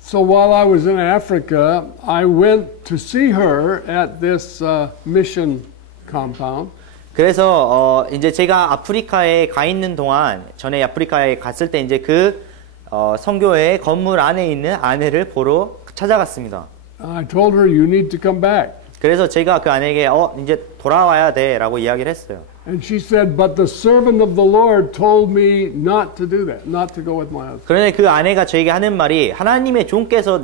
So while I was in Africa, I went to see her at this mission compound. 그래서 이제 제가 아프리카에 가 있는 동안 전에 아프리카에 갔을 때 이제 그 선교회 건물 안에 있는 아내를 보러 찾아갔습니다. I told her, "You need to come back." 그래서 제가 그 아내에게 이제 돌아와야 돼라고 이야기를 했어요. And she said, "But the servant of the Lord told me not to do that, not to go with my husband." 그런데 그 아내가 저에게 하는 말이 하나님의 종께서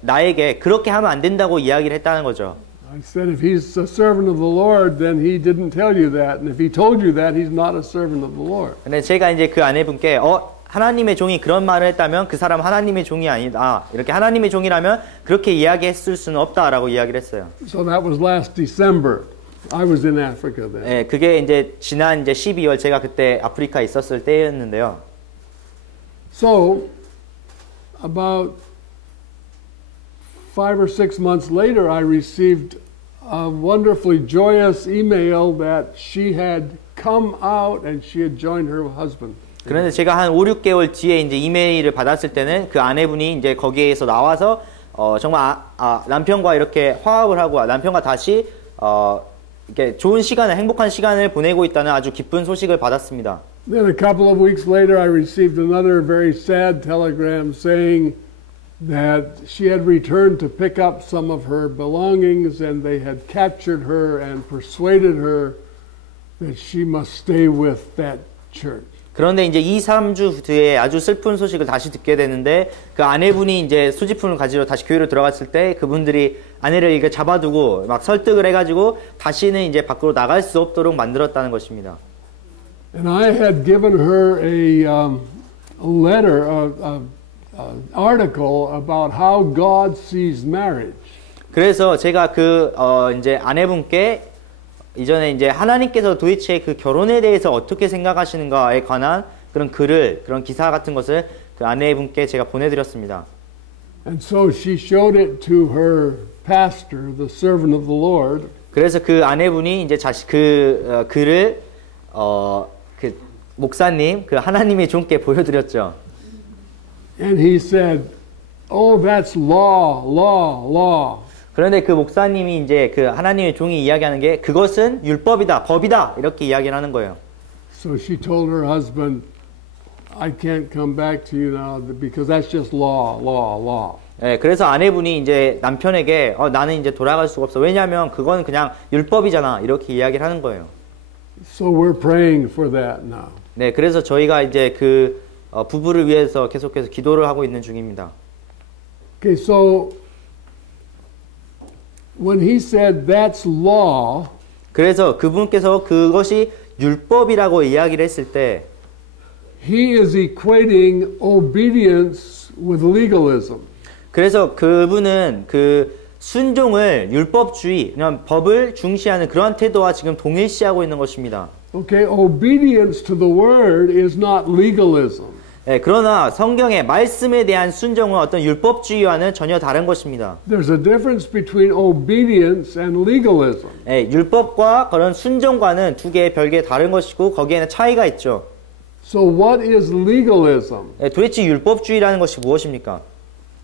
나에게 그렇게 하면 안 된다고 이야기를 했다는 거죠. I said, "If he's a servant of the Lord, then he didn't tell you that, and if he told you that, he's not a servant of the Lord." 근데 제가 이제 그 아내분께 하나님의 종이 그런 말을 했다면 그 사람 하나님의 종이 아니다. 이렇게 하나님의 종이라면 그렇게 이야기했을 수는 없다라고 이야기를 했어요. So that was last December. I was in Africa then. 네, 그게 이제 지난 이제 12월 제가 그때 아프리카에 있었을 때였는데요. So about 5 or 6 months later, I received a wonderfully joyous email that she had come out and she had joined her husband. 그런데 제가 한 5, 6개월 뒤에 이제 이메일을 받았을 때는 그 아내분이 이제 거기에서 나와서 정말 남편과 이렇게 화합을 하고 남편과 다시 이렇게 좋은 시간을 행복한 시간을 보내고 있다는 아주 기쁜 소식을 받았습니다. Then a couple of weeks later, I received another very sad telegram saying that she had returned to pick up some of her belongings and they had captured her and persuaded her that she must stay with that church. 그런데 이제 2, 3주 뒤에 아주 슬픈 소식을 다시 듣게 되는데 그 아내분이 이제 수지품을 가지러 다시 교회로 들어갔을 때 그분들이 아내를 이렇게 잡아두고 막 설득을 해가지고 다시는 이제 밖으로 나갈 수 없도록 만들었다는 것입니다. And I had given her a letter, an article about how God sees marriage. 그래서 제가 그 이제 아내분께 이전에 이제 하나님께서 도대체 그 결혼에 대해서 어떻게 생각하시는가에 관한 그런 글을 그런 기사 같은 것을 그 아내분께 제가 보내드렸습니다. And so she showed it to her pastor, the servant of the Lord. 그래서 그 아내분이 이제 그 글을 그 목사님 그 하나님의 종께 보여드렸죠. And he said, "Oh, that's law, law, law." 그런데 그 목사님이 이제 그 하나님의 종이 이야기하는 게 그것은 율법이다, 법이다 이렇게 이야기를 하는 거예요. So she told her husband, "I can't come back to you now because that's just law, law, law." 네, 그래서 아내분이 이제 남편에게 나는 이제 돌아갈 수가 없어. 왜냐하면 그건 그냥 율법이잖아 이렇게 이야기를 하는 거예요. So we're praying for that now. 네, 그래서 저희가 이제 그 부부를 위해서 계속해서 기도를 하고 있는 중입니다. Okay, so when he said that's law, 그래서 그분께서 그것이 율법이라고 이야기를 했을 때 he is equating obedience with legalism. 그래서 그분은 그 순종을 율법주의, 그냥 법을 중시하는 그러한 태도와 지금 동일시하고 있는 것입니다. Okay, obedience to the word is not legalism. 네, 그러나 성경의 말씀에 대한 순종은 어떤 율법주의와는 전혀 다른 것입니다. There's a difference between obedience and legalism. 네, 율법과 그런 순종과는 두 개의 별개의 다른 것이고 거기에는 차이가 있죠. So what is legalism? 네, 도대체 율법주의라는 것이 무엇입니까?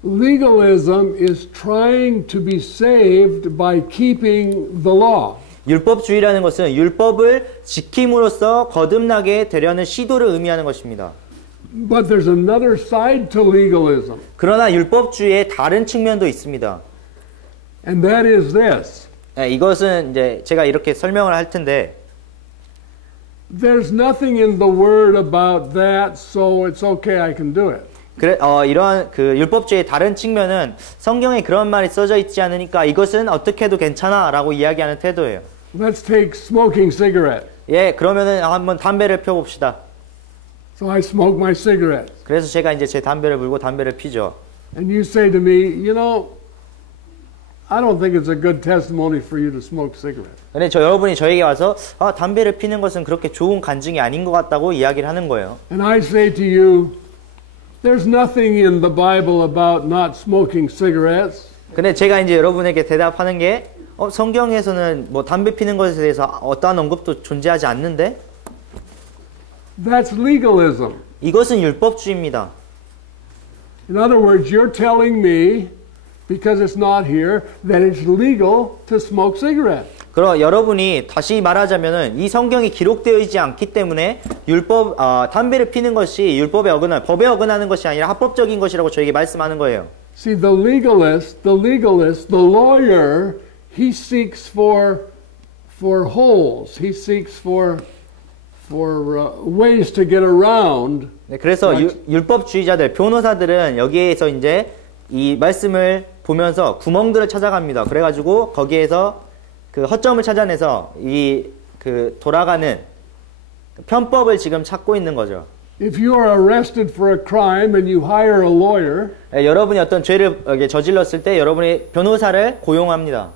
Legalism is trying to be saved by keeping the law. 율법주의라는 것은 율법을 지킴으로써 거듭나게 되려는 시도를 의미하는 것입니다. But there's another side to legalism. 그러나 율법주의의 다른 측면도 있습니다. And that is this. 네, 이것은 이제 제가 이렇게 설명을 할 텐데 There's nothing in the word about that, so it's okay, I can do it. 그래, 이런 그 율법주의의 다른 측면은 성경에 그런 말이 써져 있지 않으니까 이것은 어떻게 해도 괜찮아라고 이야기하는 태도예요. Let's take smoking cigarette. 예, 그러면은 한번 담배를 펴봅시다. So I smoke my cigarette. 그래서 제가 이제 제 담배를 물고 담배를 피죠. And you say to me, you know, I don't think it's a good testimony for you to smoke cigarettes. 근데 여러분이 저에게 와서 담배를 피는 것은 그렇게 좋은 간증이 아닌 것 같다고 이야기를 하는 거예요. And I say to you, there's nothing in the Bible about not smoking cigarettes. 근데 제가 이제 여러분에게 대답하는 게 성경에서는 뭐 담배 피는 것에 대해서 어떠한 언급도 존재하지 않는데? That's legalism. 이것은 율법주의입니다. In other words, you're telling me, because it's not here, that it's legal to smoke cigarettes. 그럼 여러분이 다시 말하자면은 이 성경이 기록되어 있지 않기 때문에 담배를 피는 것이 법에 어긋나는 것이 아니라 합법적인 것이라고 저에게 말씀하는 거예요. See, the legalist, the lawyer, he seeks for holes. He seeks for ways to get around. 네, 그래서 율법주의자들, 변호사들은 여기에서 이제 이 말씀을 보면서 구멍들을 찾아갑니다. 그래가지고 거기에서 그 허점을 찾아내서 돌아가는 편법을 지금 찾고 있는 거죠. If you are arrested for a crime and you hire a lawyer, 여러분이 어떤 죄를 저질렀을 때 여러분이 변호사를 고용합니다.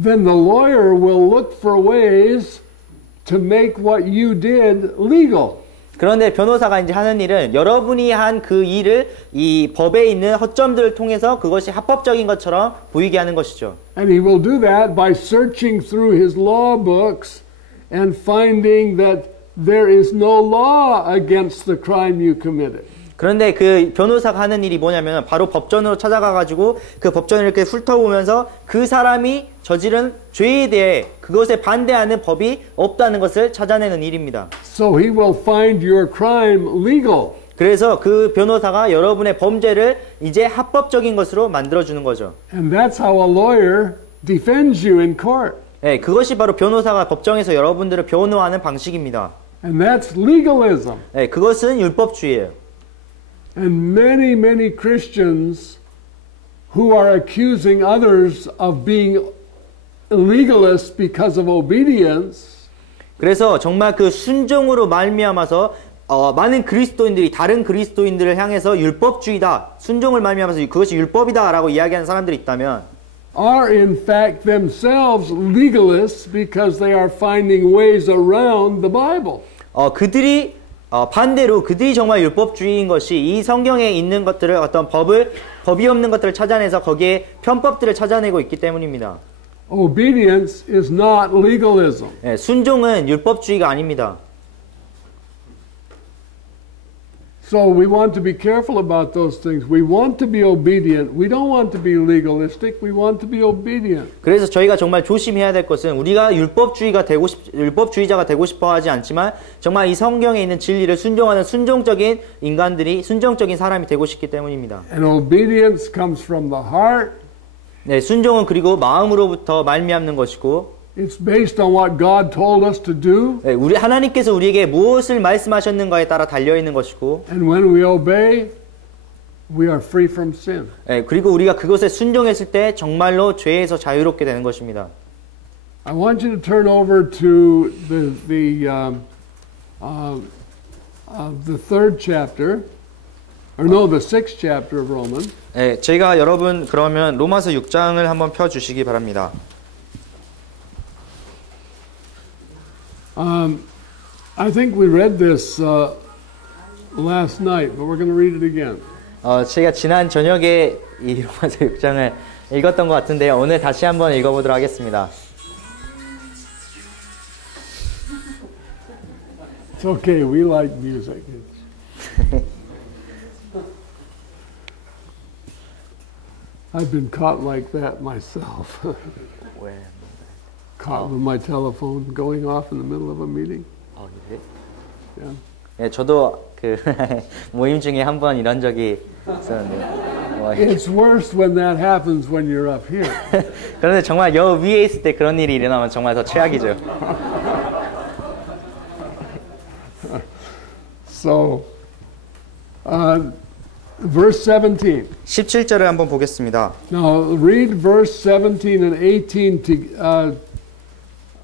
then the lawyer will look for ways to make what you did legal. 그런데 변호사가 이제 하는 일은 여러분이 한 그 일을 이 법에 있는 허점들을 통해서 그것이 합법적인 것처럼 보이게 하는 것이죠. And he will do that by searching through his law books and finding that there is no law against the crime you committed. 그런데 그 변호사가 하는 일이 뭐냐면 바로 법전으로 찾아가가지고 그 법전을 이렇게 훑어보면서 그 사람이 저지른 죄에 대해 그것에 반대하는 법이 없다는 것을 찾아내는 일입니다. So he will find your crime legal. 그래서 그 변호사가 여러분의 범죄를 이제 합법적인 것으로 만들어주는 거죠. And that's how a lawyer defends you in court. 네, 그것이 바로 변호사가 법정에서 여러분들을 변호하는 방식입니다. And that's legalism. 네, 그것은 율법주의예요. And many Christians who are accusing others of being legalists because of obedience. 그래서 정말 그 순종으로 말미암아서 많은 그리스도인들이 다른 그리스도인들을 향해서 율법주의다, 순종을 말미암아서 그것이 율법이다라고 이야기하는 사람들이 있다면 are in fact themselves legalists because they are finding ways around the Bible. 반대로 그들이 정말 율법주의인 것이 이 성경에 있는 것들을 어떤 법이 없는 것들을 찾아내서 거기에 편법들을 찾아내고 있기 때문입니다. Obedience is not legalism. 네, 순종은 율법주의가 아닙니다. So we want to be careful about those things. We want to be obedient. We don't want to be legalistic. We want to be obedient. 그래서 저희가 정말 조심해야 될 것은 우리가 율법주의자가 되고 싶어 하지 않지만 정말 이 성경에 있는 진리를 순종하는 순종적인 인간들이 순종적인 사람이 되고 싶기 때문입니다. And obedience comes from the heart. 네, 순종은 그리고 마음으로부터 말미암는 것이고 It's based on what God told us to do. 네, 하나님께서 우리에게 무엇을 말씀하셨는가에 따라 달려 있는 것이고 And when we obey, we are free from sin. 네, 그리고 우리가 그것에 순종했을 때 정말로 죄에서 자유롭게 되는 것입니다. I want you to turn over to the third chapter, or no, the sixth chapter of Romans. 네, 제가 여러분 그러면 로마서 6장을 한번 펴 주시기 바랍니다. I think we read this last night, but we're going to read it again. 제가 지난 저녁에 이 로마서 6장을 읽었던 것 같은데요. 오늘 다시 한번 읽어보도록 하겠습니다. It's okay, we like music. I've been caught like that myself. Caught with my telephone going off in the middle of a meeting. Yeah. 네, 저도 그 모임 중에 한 번 이런 적이 있었는데. It's worse when that happens when you're up here. 그런데 정말 여 위에 있을 때 그런 일이 일어나면 정말 더 최악이죠. So, verse 17. 17절을 한번 보겠습니다. Now, read verse 17 and 18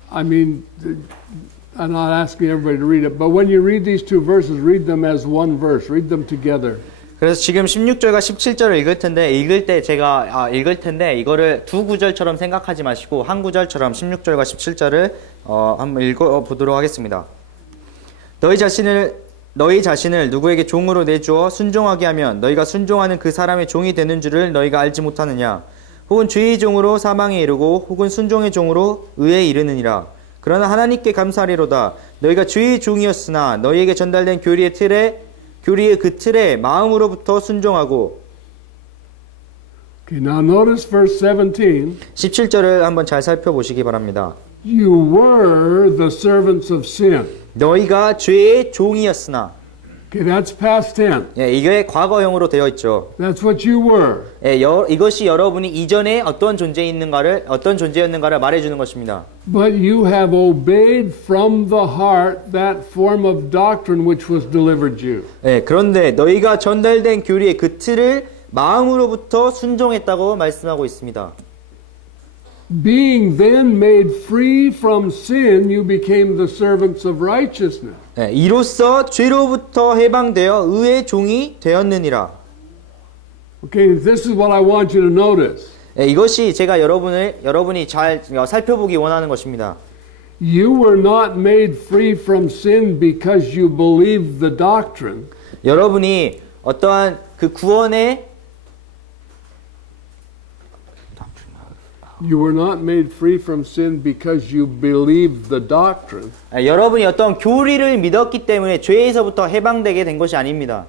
I'm not asking everybody to read it, but when you read these two verses, read them as one verse. Read them together. 그래서 지금 16절과 17절을 읽을 텐데 제가 읽을 텐데 이거를 두 구절처럼 생각하지 마시고 한 구절처럼 16절과 17절을 한번 읽어 보도록 하겠습니다. 너희 자신을 누구에게 종으로 내주어 순종하게 하면 너희가 순종하는 그 사람의 종이 되는 줄을 너희가 알지 못하느냐? 혹은 죄의 종으로 사망에 이르고 혹은 순종의 종으로 의에 이르느니라. 그러나 하나님께 감사하리로다. 너희가 죄의 종이었으나 너희에게 전달된 교리의 그 틀에 마음으로부터 순종하고. Okay, now notice verse 17. 17절을 한번 잘 살펴보시기 바랍니다. You were the servants of sin. 너희가 죄의 종이었으나. Okay, that's past tense. 예, 이게 과거형으로 되어 있죠. That's what you were. 예, 이것이 여러분이 이전에 어떤 존재였는가를 말해주는 것입니다. But you have obeyed from the heart that form of doctrine which was delivered you. 예, 그런데 너희가 전달된 교리의 그 틀을 마음으로부터 순종했다고 말씀하고 있습니다. Being then made free from sin, you became the servants of righteousness. 예, 이로써 죄로부터 해방되어 의의 종이 되었느니라. Okay, this is what I want you to notice. 예, 이것이 제가 여러분이 잘 살펴보기 원하는 것입니다. You were not made free from sin because you believed the doctrine. 여러분이 어떠한 그 구원의 You were not made free from sin because you believed the doctrine. 여러분이 어떤 교리를 믿었기 때문에 죄에서부터 해방되게 된 것이 아닙니다.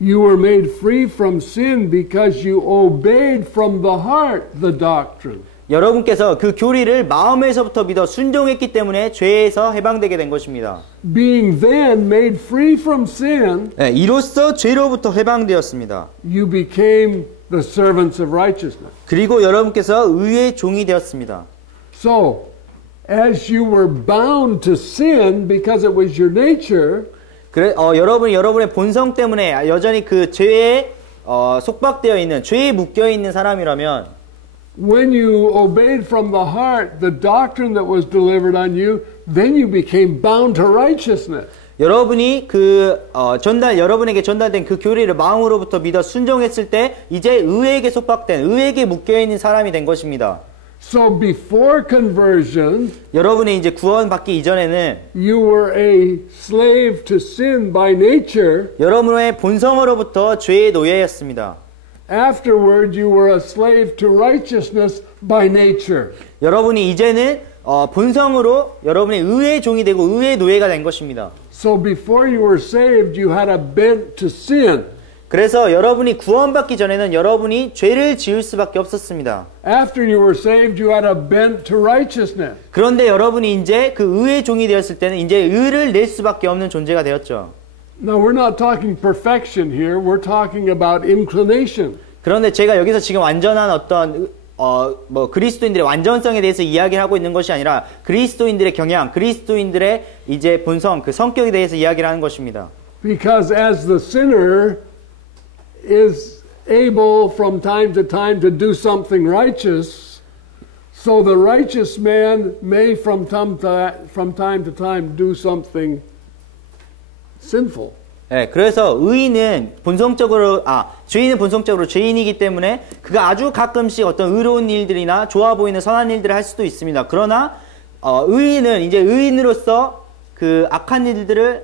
You were made free from sin because you obeyed from the heart the doctrine. 여러분께서 그 교리를 마음에서부터 믿어 순종했기 때문에 죄에서 해방되게 된 것입니다. Being then made free from sin, 이로써 죄로부터 해방되었습니다. you became the servants of righteousness. 그리고 여러분께서 의의 종이 되었습니다. So, as you were bound to sin because it was your nature, 여러분의 본성 때문에 여전히 그 죄에 속박되어 있는, 죄에 묶여 있는 사람이라면, when you obeyed from the heart the doctrine that was delivered on you, then you became bound to righteousness. 여러분이 여러분에게 전달된 그 교리를 마음으로부터 믿어 순종했을 때 이제 의에게 속박된, 의에게 묶여 있는 사람이 된 것입니다. So before conversion, 여러분이 이제 구원받기 이전에는 you were a slave to sin by nature. 여러분의 본성으로부터 죄의 노예였습니다. Afterward, you were a slave to righteousness by nature. 여러분이 이제는 본성으로 여러분의 의의 종이 되고 의의 노예가 된 것입니다. So before you were saved, you had a bent to sin. 그래서 여러분이 구원받기 전에는 여러분이 죄를 지을 수밖에 없었습니다. After you were saved, you had a bent to righteousness. 그런데 여러분이 이제 그 의의 종이 되었을 때는 이제 의를 낼 수밖에 없는 존재가 되었죠. Now we're not talking perfection here. We're talking about inclination. 그런데 제가 여기서 지금 완전한 어떤 그리스도인들의 완전성에 대해서 이야기를 하고 있는 것이 아니라 그리스도인들의 경향, 그리스도인들의 이제 본성, 그 성격에 대해서 이야기를 하는 것입니다. Because as the sinner is able from time to do something righteous, so the righteous man may from time to time do something sinful. 네, 그래서 죄인은 본성적으로 죄인이기 때문에 그가 아주 가끔씩 어떤 의로운 일들이나 좋아 보이는 선한 일들을 할 수도 있습니다. 그러나 의인은 이제 의인으로서 그 악한 일들을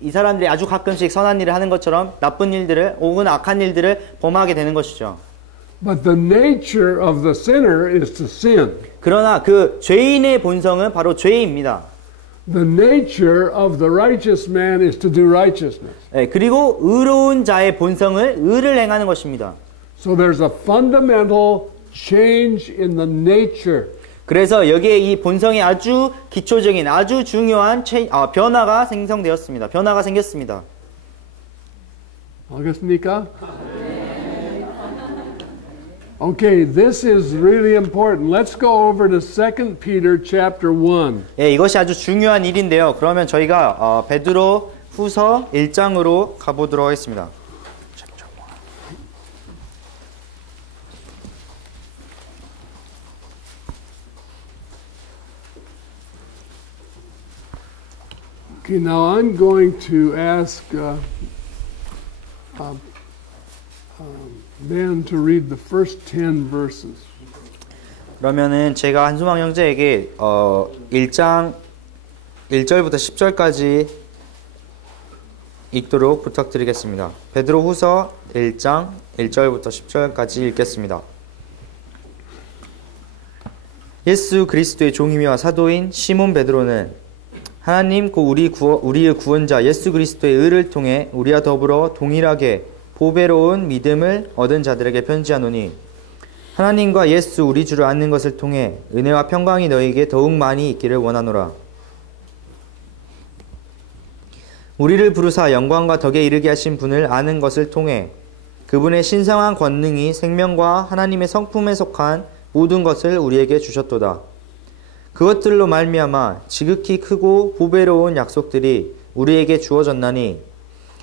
이 사람들이 아주 가끔씩 선한 일을 하는 것처럼 나쁜 일들을 혹은 악한 일들을 범하게 되는 것이죠. But the nature of the sinner is to sin. 그러나 그 죄인의 본성은 바로 죄입니다. The nature of the righteous man is to do righteousness. 네, 그리고 의로운 자의 본성을 의를 행하는 것입니다. So there's a fundamental change in the nature. 그래서 여기에 이 본성이 아주 기초적인 아주 중요한 변화가 생겼습니다. 알겠습니까? Okay, this is really important. Let's go over to 2 Peter chapter 1. 예, 이것이 아주 중요한 일인데요. 그러면 저희가 베드로 후서 1장으로 가보도록 하겠습니다. Okay, now I'm going to ask Ben to read the first 10 verses. 그러면은 제가 한수망 형제에게 1장 1절부터 10절까지 읽도록 부탁드리겠습니다. 베드로 후서 1장 1절부터 10절까지 읽겠습니다. 예수 그리스도의 종이며 사도인 시몬 베드로는 하나님 곧 우리의 구원자 예수 그리스도의 의를 통해 우리와 더불어 동일하게 보배로운 믿음을 얻은 자들에게 편지하노니 하나님과 예수 우리 주를 아는 것을 통해 은혜와 평강이 너희에게 더욱 많이 있기를 원하노라. 우리를 부르사 영광과 덕에 이르게 하신 분을 아는 것을 통해 그분의 신성한 권능이 생명과 하나님의 성품에 속한 모든 것을 우리에게 주셨도다. 그것들로 말미암아 지극히 크고 보배로운 약속들이 우리에게 주어졌나니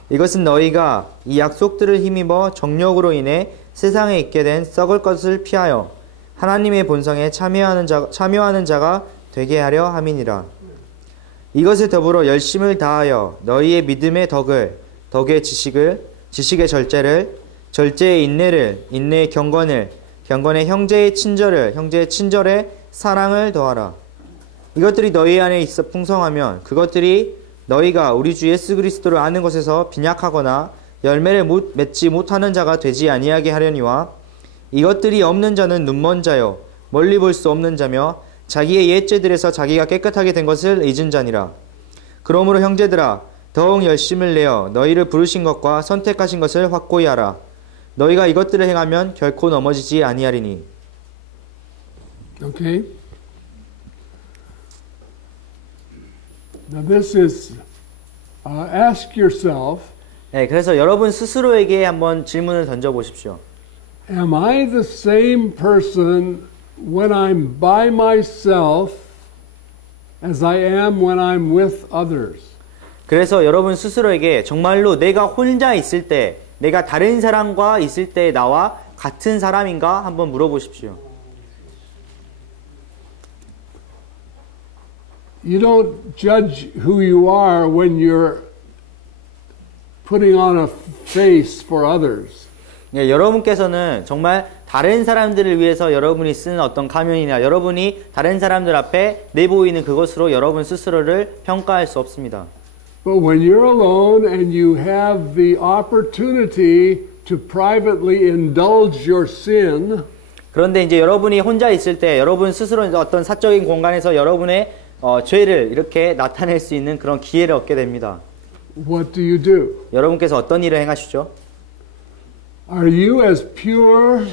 이것은 너희가 이 약속들을 힘입어 정력으로 인해 세상에 있게 된 썩을 것을 피하여 하나님의 본성에 참여하는 자가 되게 하려 함이니라. 이것에 더불어 열심을 다하여 너희의 믿음의 덕을, 덕의 지식을, 지식의 절제를, 절제의 인내를, 인내의 경건을, 경건의 형제의 친절을, 형제의 친절에 사랑을 더하라. 이것들이 너희 안에 있어 풍성하면 그것들이 너희가 우리 주 예수 그리스도를 아는 것에서 빈약하거나 열매를 맺지 못하는 자가 되지 아니하게 하려니와 이것들이 없는 자는 눈먼 자요 멀리 볼 수 없는 자며 자기의 옛죄들에서 자기가 깨끗하게 된 것을 잊은 자니라. 그러므로 형제들아 더욱 열심을 내어 너희를 부르신 것과 선택하신 것을 확고히 하라. 너희가 이것들을 행하면 결코 넘어지지 아니하리니. Okay. Now this is ask yourself. 네, 그래서 여러분 스스로에게 한번 질문을 던져 보십시오. Am I the same person when I'm by myself as I am when I'm with others? 그래서 여러분 스스로에게 정말로 내가 혼자 있을 때, 내가 다른 사람과 있을 때 나와 같은 사람인가 한번 물어보십시오. You don't judge who you are when you're putting on a face for others. 예, 여러분께서는 정말 다른 사람들을 위해서 여러분이 쓰는 어떤 가면이나 여러분이 다른 사람들 앞에 내보이는 그것으로 여러분 스스로를 평가할 수 없습니다. But when you're alone and you have the opportunity to privately indulge your sin, 그런데 이제 여러분이 혼자 있을 때 여러분 스스로 어떤 사적인 공간에서 여러분의 죄를 이렇게 나타낼 수 있는 그런 기회를 얻게 됩니다. what do you do? 여러분께서 어떤 일을 행하시죠? Are you as pure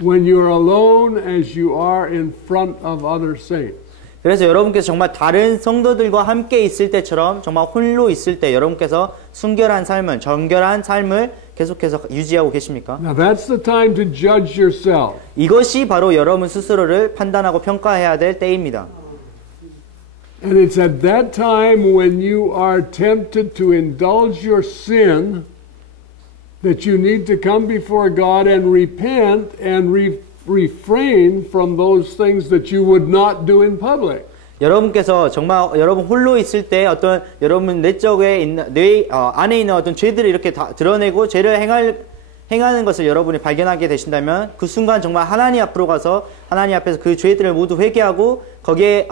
when you're alone as you are in front of other saints? 그래서 여러분께서 정말 다른 성도들과 함께 있을 때처럼 정말 홀로 있을 때 여러분께서 순결한 삶을, 정결한 삶을 계속해서 유지하고 계십니까? Now that's the time to judge yourself. 이것이 바로 여러분 스스로를 판단하고 평가해야 될 때입니다. And it's at that time when you are tempted to indulge your sin that you need to come before God and repent and refrain from those things that you would not do in public. 여러분께서 정말 여러분 홀로 있을 때 어떤 여러분 내적에 있는 안에 있는 어떤 죄들을 이렇게 다 드러내고 죄를 행하는 것을 여러분이 발견하게 되신다면 그 순간 정말 하나님 앞으로 가서 하나님 앞에서 그 죄들을 모두 회개하고 거기에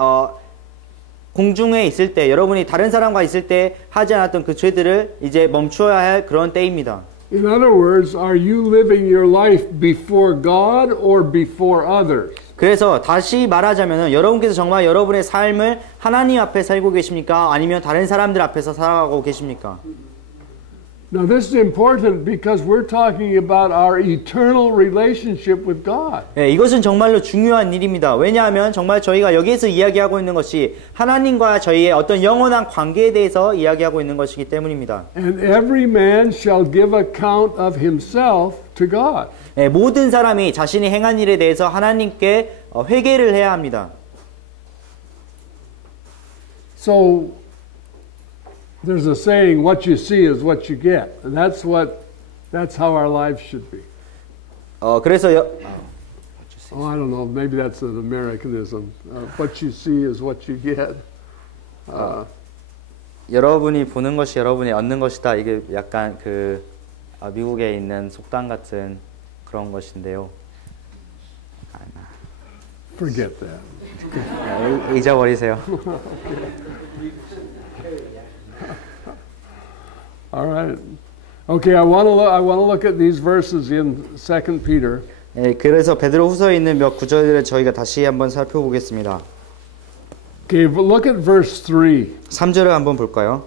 공중에 있을 때 여러분이 다른 사람과 있을 때 하지 않았던 그 죄들을 이제 멈추어야 할 그런 때입니다. In other words, are you living your life before God or before others? 그래서 다시 말하자면 여러분께서 정말 여러분의 삶을 하나님 앞에 살고 계십니까? 아니면 다른 사람들 앞에서 살아가고 계십니까? Now this is important because we're talking about our eternal relationship with God. 네, 이것은 정말로 중요한 일입니다. 왜냐하면 정말 저희가 여기에서 이야기하고 있는 것이 하나님과 저희의 어떤 영원한 관계에 대해서 이야기하고 있는 것이기 때문입니다. And every man shall give account of himself to God. 네, 모든 사람이 자신이 행한 일에 대해서 하나님께 회개를 해야 합니다. So there's a saying, what you see is what you get. And that's how our lives should be. 그래서 I don't know, maybe that's an Americanism. What you see is what you get. 여러분이 보는 것이 여러분이 얻는 것이다. 이게 약간 그 미국에 있는 속담 같은 그런 것인데요. Forget that. 잊어버리세요. All right. Okay, I want to look at these verses in 2 Peter. 예, 그래서 베드로후서에 있는 몇 구절을 저희가 다시 한번 살펴보겠습니다. Okay, but look at verse 3. 3절을 한번 볼까요?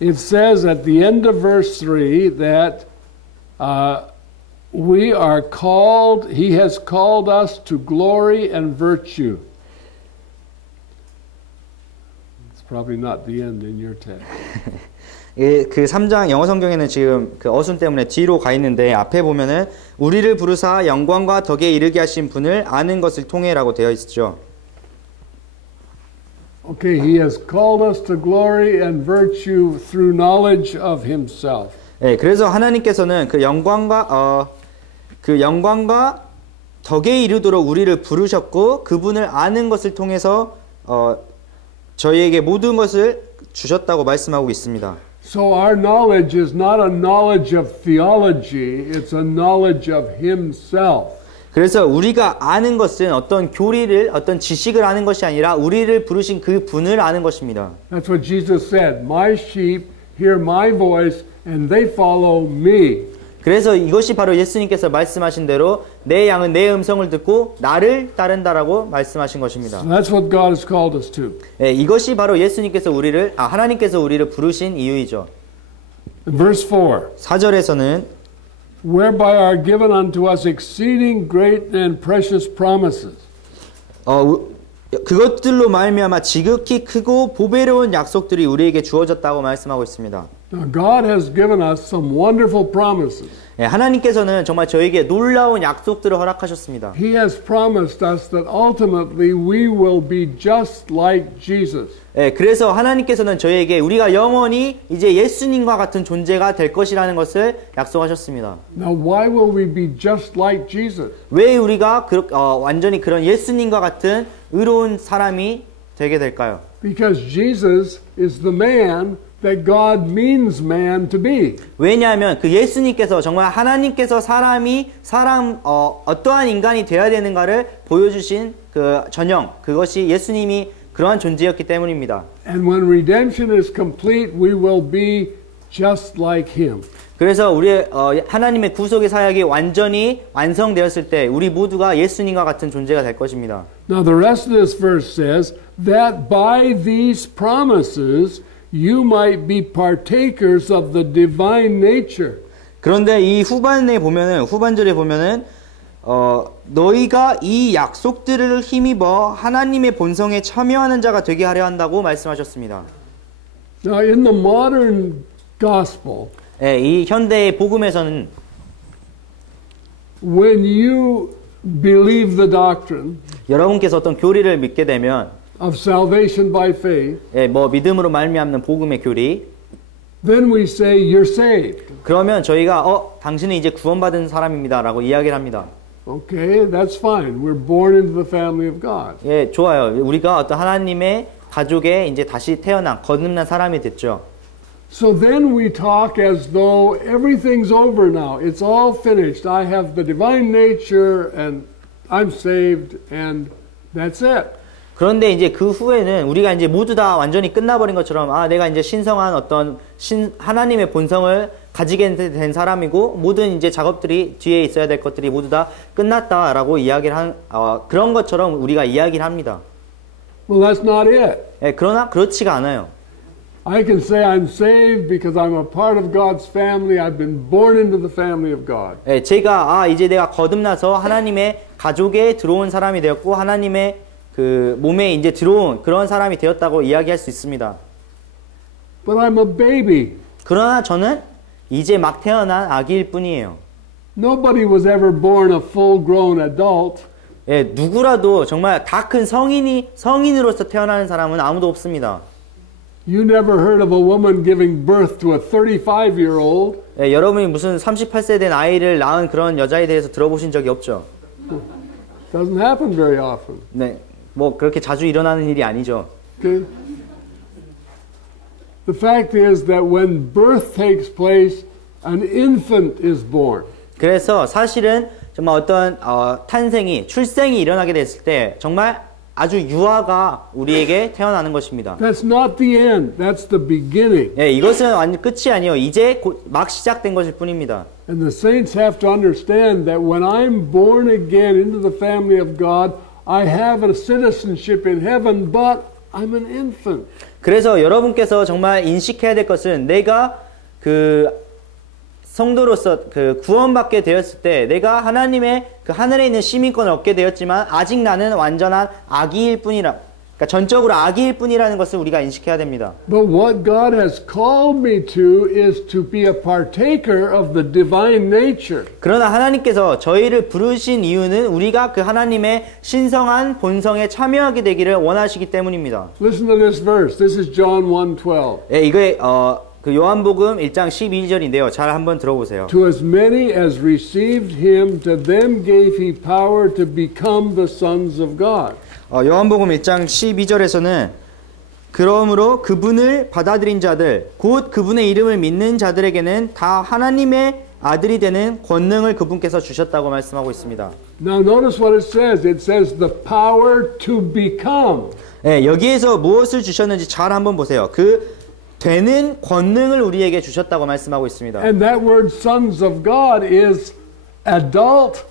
It says at the end of verse 3 that we are called, he has called us to glory and virtue. It's probably not the end in your text. 예, 그 3장 영어 성경에는 지금 그 어순 때문에 뒤로 가 있는데 앞에 보면은 우리를 부르사 영광과 덕에 이르게 하신 분을 아는 것을 통해라고 되어 있죠. Okay, he has called us to glory and virtue through knowledge of himself. 예, 그래서 하나님께서는 그 영광과 덕에 이르도록 우리를 부르셨고 그분을 아는 것을 통해서 저희에게 모든 것을 주셨다고 말씀하고 있습니다. So our knowledge is not a knowledge of theology, it's a knowledge of himself. 그래서 우리가 아는 것은 어떤 교리를, 어떤 지식을 아는 것이 아니라 우리를 부르신 그 분을 아는 것입니다. That's what Jesus said. My sheep hear my voice and they follow me. 그래서 이것이 바로 예수님께서 말씀하신 대로 내 양은 내 음성을 듣고 나를 따른다라고 말씀하신 것입니다. So that's what God has called us to. 예, 이것이 바로 하나님께서 우리를 부르신 이유이죠. In verse 4. 4절에서는 Whereby are given unto us exceeding great and precious promises. 그것들로 말미암아 지극히 크고 보배로운 약속들이 우리에게 주어졌다고 말씀하고 있습니다. Now God has given us some wonderful promises. 예, 하나님께서는 정말 저에게 놀라운 약속들을 허락하셨습니다. He has promised us that ultimately we will be just like Jesus. 예, 그래서 하나님께서는 저에게 우리가 영원히 이제 예수님과 같은 존재가 될 것이라는 것을 약속하셨습니다. Now why will we be just like Jesus? 왜 우리가 완전히 그런 예수님과 같은 의로운 사람이 되게 될까요? Because Jesus is the man that God means man to be. 왜냐하면 그 예수님께서 정말 하나님께서 어떠한 인간이 되어야 되는가를 보여주신 그 전형, 그것이 예수님이 그러한 존재였기 때문입니다. And when redemption is complete, we will be just like him. 그래서 우리의 하나님의 구속의 사역이 완전히 완성되었을 때 우리 모두가 예수님과 같은 존재가 될 것입니다. Now the rest of this verse says that by these promises you might be partakers of the divine nature. 그런데 이 후반절에 보면은 너희가 이 약속들을 힘입어 하나님의 본성에 참여하는 자가 되게 하려 한다고 말씀하셨습니다. Now in the modern gospel, 예, 이 현대의 복음에서는 when you believe the doctrine 여러분께서 어떤 교리를 믿게 되면 of salvation by faith, 예, 믿음으로 말미암는 복음의 교리, then we say you're saved. 그러면 저희가 당신은 이제 구원받은 사람입니다라고 이야기를 합니다. Okay, that's fine. We're born into the family of God. 예, 좋아요. 우리가 어떤 하나님의 가족에 이제 다시 거듭난 사람이 됐죠. So then we talk as though everything's over now. It's all finished. I have the divine nature and I'm saved and that's it. 그런데 이제 그 후에는 우리가 이제 모두 다 완전히 끝나버린 것처럼 내가 이제 신성한 어떤 하나님의 본성을 가지게 된 사람이고 모든 이제 작업들이 뒤에 있어야 될 것들이 모두 다 끝났다라고 이야기를 그런 것처럼 우리가 이야기를 합니다. Well, that's not it. 예, 그러나 그렇지가 않아요. I can say I'm saved because I'm a part of God's family. I've been born into the family of God. 예, 제가 이제 내가 거듭나서 하나님의 가족에 들어온 사람이 되었고 하나님의 그 몸에 이제 들어온 그런 사람이 되었다고 이야기할 수 있습니다. But I'm a baby. 그러나 저는 이제 막 태어난 아기일 뿐이에요. Nobody was ever born a full-grown adult. 예, 누구라도 정말 다 큰 성인으로서 태어나는 사람은 아무도 없습니다. You never heard of a woman giving birth to a 35-year-old. 예, 여러분이 무슨 38세 된 아이를 낳은 그런 여자에 대해서 들어보신 적이 없죠? Doesn't happen very often. 네, 그렇게 자주 일어나는 일이 아니죠. Okay. The fact is that when birth takes place, an infant is born. 그래서 사실은 정말 어떤 출생이 일어나게 됐을 때 정말 아주 유아가 우리에게 태어나는 것입니다. That's not the end. That's the beginning. 예, 이것은 완전 끝이 아니에요. 이제 막 시작된 것일 뿐입니다. And the saints have to understand that when I'm born again into the family of God, I have a citizenship in heaven, but I'm an infant. 그래서 여러분께서 정말 인식해야 될 것은 내가 그 성도로서 그 구원받게 되었을 때 내가 하나님의 그 하늘에 있는 시민권을 얻게 되었지만 아직 나는 완전한 아기일 뿐이라. 그러니까 전적으로 아기일 뿐이라는 것을 우리가 인식해야 됩니다. But what God has called me to is to be a partaker of the divine nature. 그러나 하나님께서 저희를 부르신 이유는 우리가 그 하나님의 신성한 본성에 참여하게 되기를 원하시기 때문입니다. Listen to this verse. This is John 1:12. 예, 이게 그 요한복음 1장 12절인데요. 잘 한번 들어보세요. To as many as received him, to them gave he power to become the sons of God. 요한복음 1장 12절에서는 그러므로 그분을 받아들인 자들 곧 그분의 이름을 믿는 자들에게는 다 하나님의 아들이 되는 권능을 그분께서 주셨다고 말씀하고 있습니다. Now notice what it says. It says the power to become. 예, 여기에서 무엇을 주셨는지 잘 한번 보세요. 그 되는 권능을 우리에게 주셨다고 말씀하고 있습니다. And that word sons of God is adult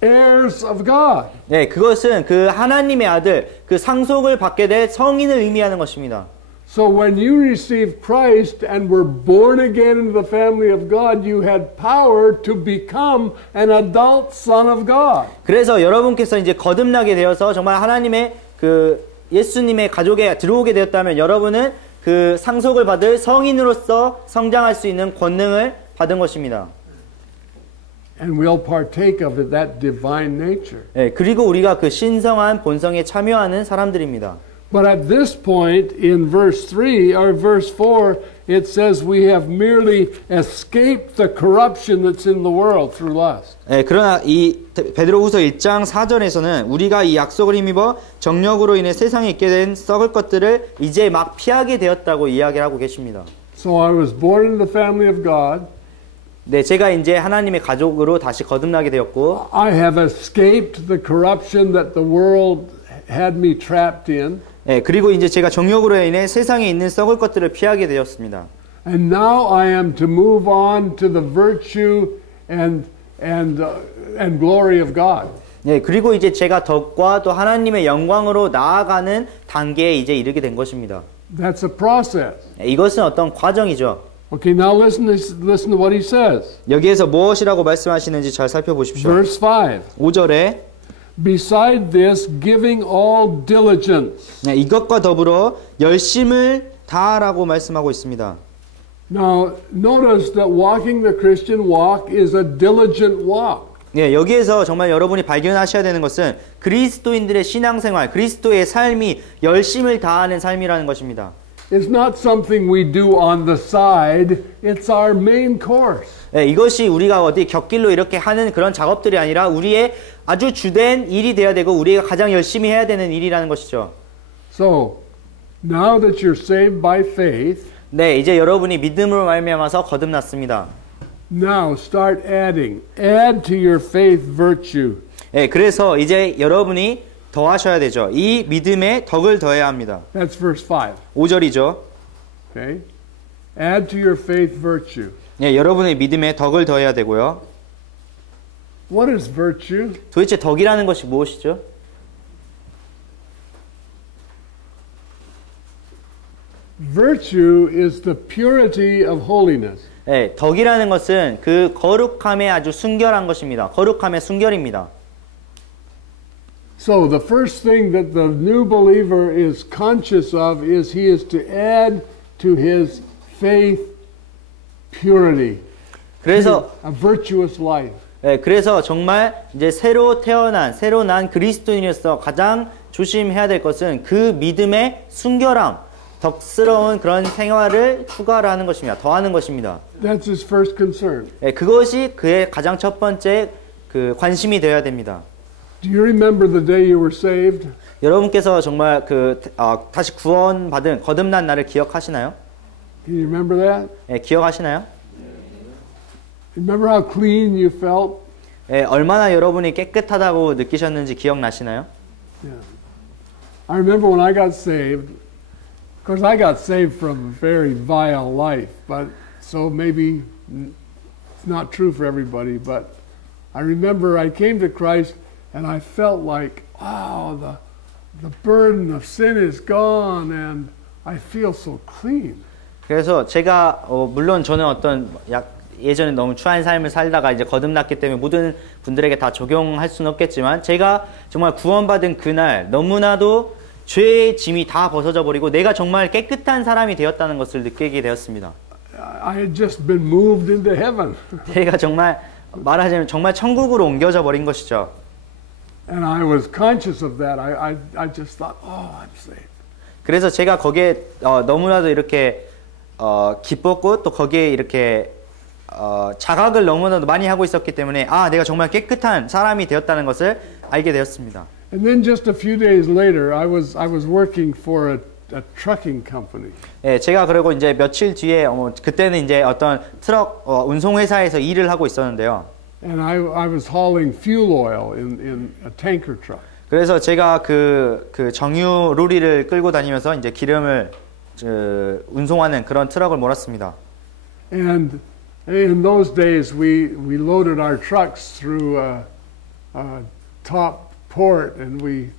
heirs of God. 네, 그것은 그 하나님의 아들, 그 상속을 받게 될 성인을 의미하는 것입니다. So when you received Christ and were born again into the family of God, you had power to become an adult son of God. 그래서 여러분께서 이제 거듭나게 되어서 정말 하나님의 그 예수님의 가족에 들어오게 되었다면 여러분은 그 상속을 받을 성인으로서 성장할 수 있는 권능을 받은 것입니다. And we'll partake of that divine nature. 네, 그리고 우리가 그 신성한 본성에 참여하는 사람들입니다. But at this point in verse 3 or verse 4, it says we have merely escaped the corruption that's in the world through lust. 네, 그러나 이 베드로후서 1장 4절에서는 우리가 이 약속을 힘입어 정력으로 인해 세상에 있게 된 썩을 것들을 이제 막 피하게 되었다고 이야기를 하고 계십니다. So I was born in the family of God. 네, 제가 이제 하나님의 가족으로 다시 거듭나게 되었고 I have escaped the corruption that the world had me trapped in. 네, 그리고 이제 제가 정욕으로 인해 세상에 있는 썩을 것들을 피하게 되었습니다. And now I am to move on to the virtue and glory of God. 네, 그리고 이제 제가 덕과 또 하나님의 영광으로 나아가는 단계에 이제 이르게 된 것입니다. That's a process. 네, 이것은 어떤 과정이죠. Okay, now listen to what he says. 여기에서 무엇이라고 말씀하시는지 잘 살펴보십시오. Verse 5. 5절에 Beside this, giving all diligence. 네, 이것과 더불어 열심을 다하라고 말씀하고 있습니다. Now, notice that walking the Christian walk is a diligent walk. 네, 여기에서 정말 여러분이 발견하셔야 되는 것은 그리스도인들의 신앙생활, 그리스도의 삶이 열심을 다하는 삶이라는 것입니다. It's not something we do on the side. It's our main course. 네, 이것이 우리가 어디 곁길로 이렇게 하는 그런 작업들이 아니라 우리의 아주 주된 일이 되어야 되고 우리가 가장 열심히 해야 되는 일이라는 것이죠. So, now that you're saved by faith, 네, 이제 여러분이 믿음으로 말미암아서 거듭났습니다. now start adding. Add to your faith virtue. 네, 그래서 이제 여러분이 더하셔야 되죠. 이 믿음에 덕을 더해야 합니다. That's verse 5. 5절이죠. Okay? Add to your faith virtue. 네, 여러분의 믿음에 덕을 더해야 되고요. What is virtue? 도대체 덕이라는 것이 무엇이죠? Virtue is the purity of holiness. 네, 덕이라는 것은 그 거룩함에 아주 순결한 것입니다. 거룩함의 순결입니다. So the first thing that the new believer is conscious of is he is to add to his faith purity. 그래서 A virtuous life. 네, 그래서 정말 이제 새로 난 그리스도인으로서 가장 조심해야 될 것은 그 믿음의 순결함, 덕스러운 그런 생활을 추가를 하는 것입니다. 더하는 것입니다. That's his first concern. 네, 그것이 그의 가장 첫 번째 그 관심이 되어야 됩니다. Do you remember the day you were saved? 여러분께서 정말 다시 구원받은 거듭난 날을 기억하시나요? Can you remember that? 네, 기억하시나요? Remember how clean you felt? 네, 얼마나 여러분이 깨끗하다고 느끼셨는지 기억나시나요? Yeah. I remember when I got saved. Of course, I got saved from a very vile life, but so maybe it's not true for everybody, but I remember I came to Christ and I felt like, wow, the burden of sin is gone and I feel so clean. 그래서 제가 물론 저는 어떤 예전에 너무 추한 삶을 살다가 이제 거듭났기 때문에 모든 분들에게 다 적용할 수는 없겠지만 제가 정말 구원받은 그날 너무나도 죄의 짐이 다 벗어져 버리고 내가 정말 깨끗한 사람이 되었다는 것을 느끼게 되었습니다. I had just been moved into heaven. 제가 정말 말하자면 정말 천국으로 옮겨져 버린 것이죠. And I was conscious of that. I just thought, oh, I'm saved. 그래서 제가 거기에 너무나도 이렇게 기뻤고 또 거기에 이렇게 자각을 너무나도 많이 하고 있었기 때문에 아 내가 정말 깨끗한 사람이 되었다는 것을 알게 되었습니다. And then just a few days later, I was working for a trucking company. 예, 제가 그리고 이제 며칠 뒤에 그때는 이제 어떤 트럭 운송 회사에서 일을 하고 있었는데요. And I was hauling fuel oil in a tanker truck. 그래서 제가 그 정유 로리를 끌고 다니면서 이제 기름을 운송하는 그런 트럭을 몰았습니다. And in those days, we loaded our trucks through a top port, and we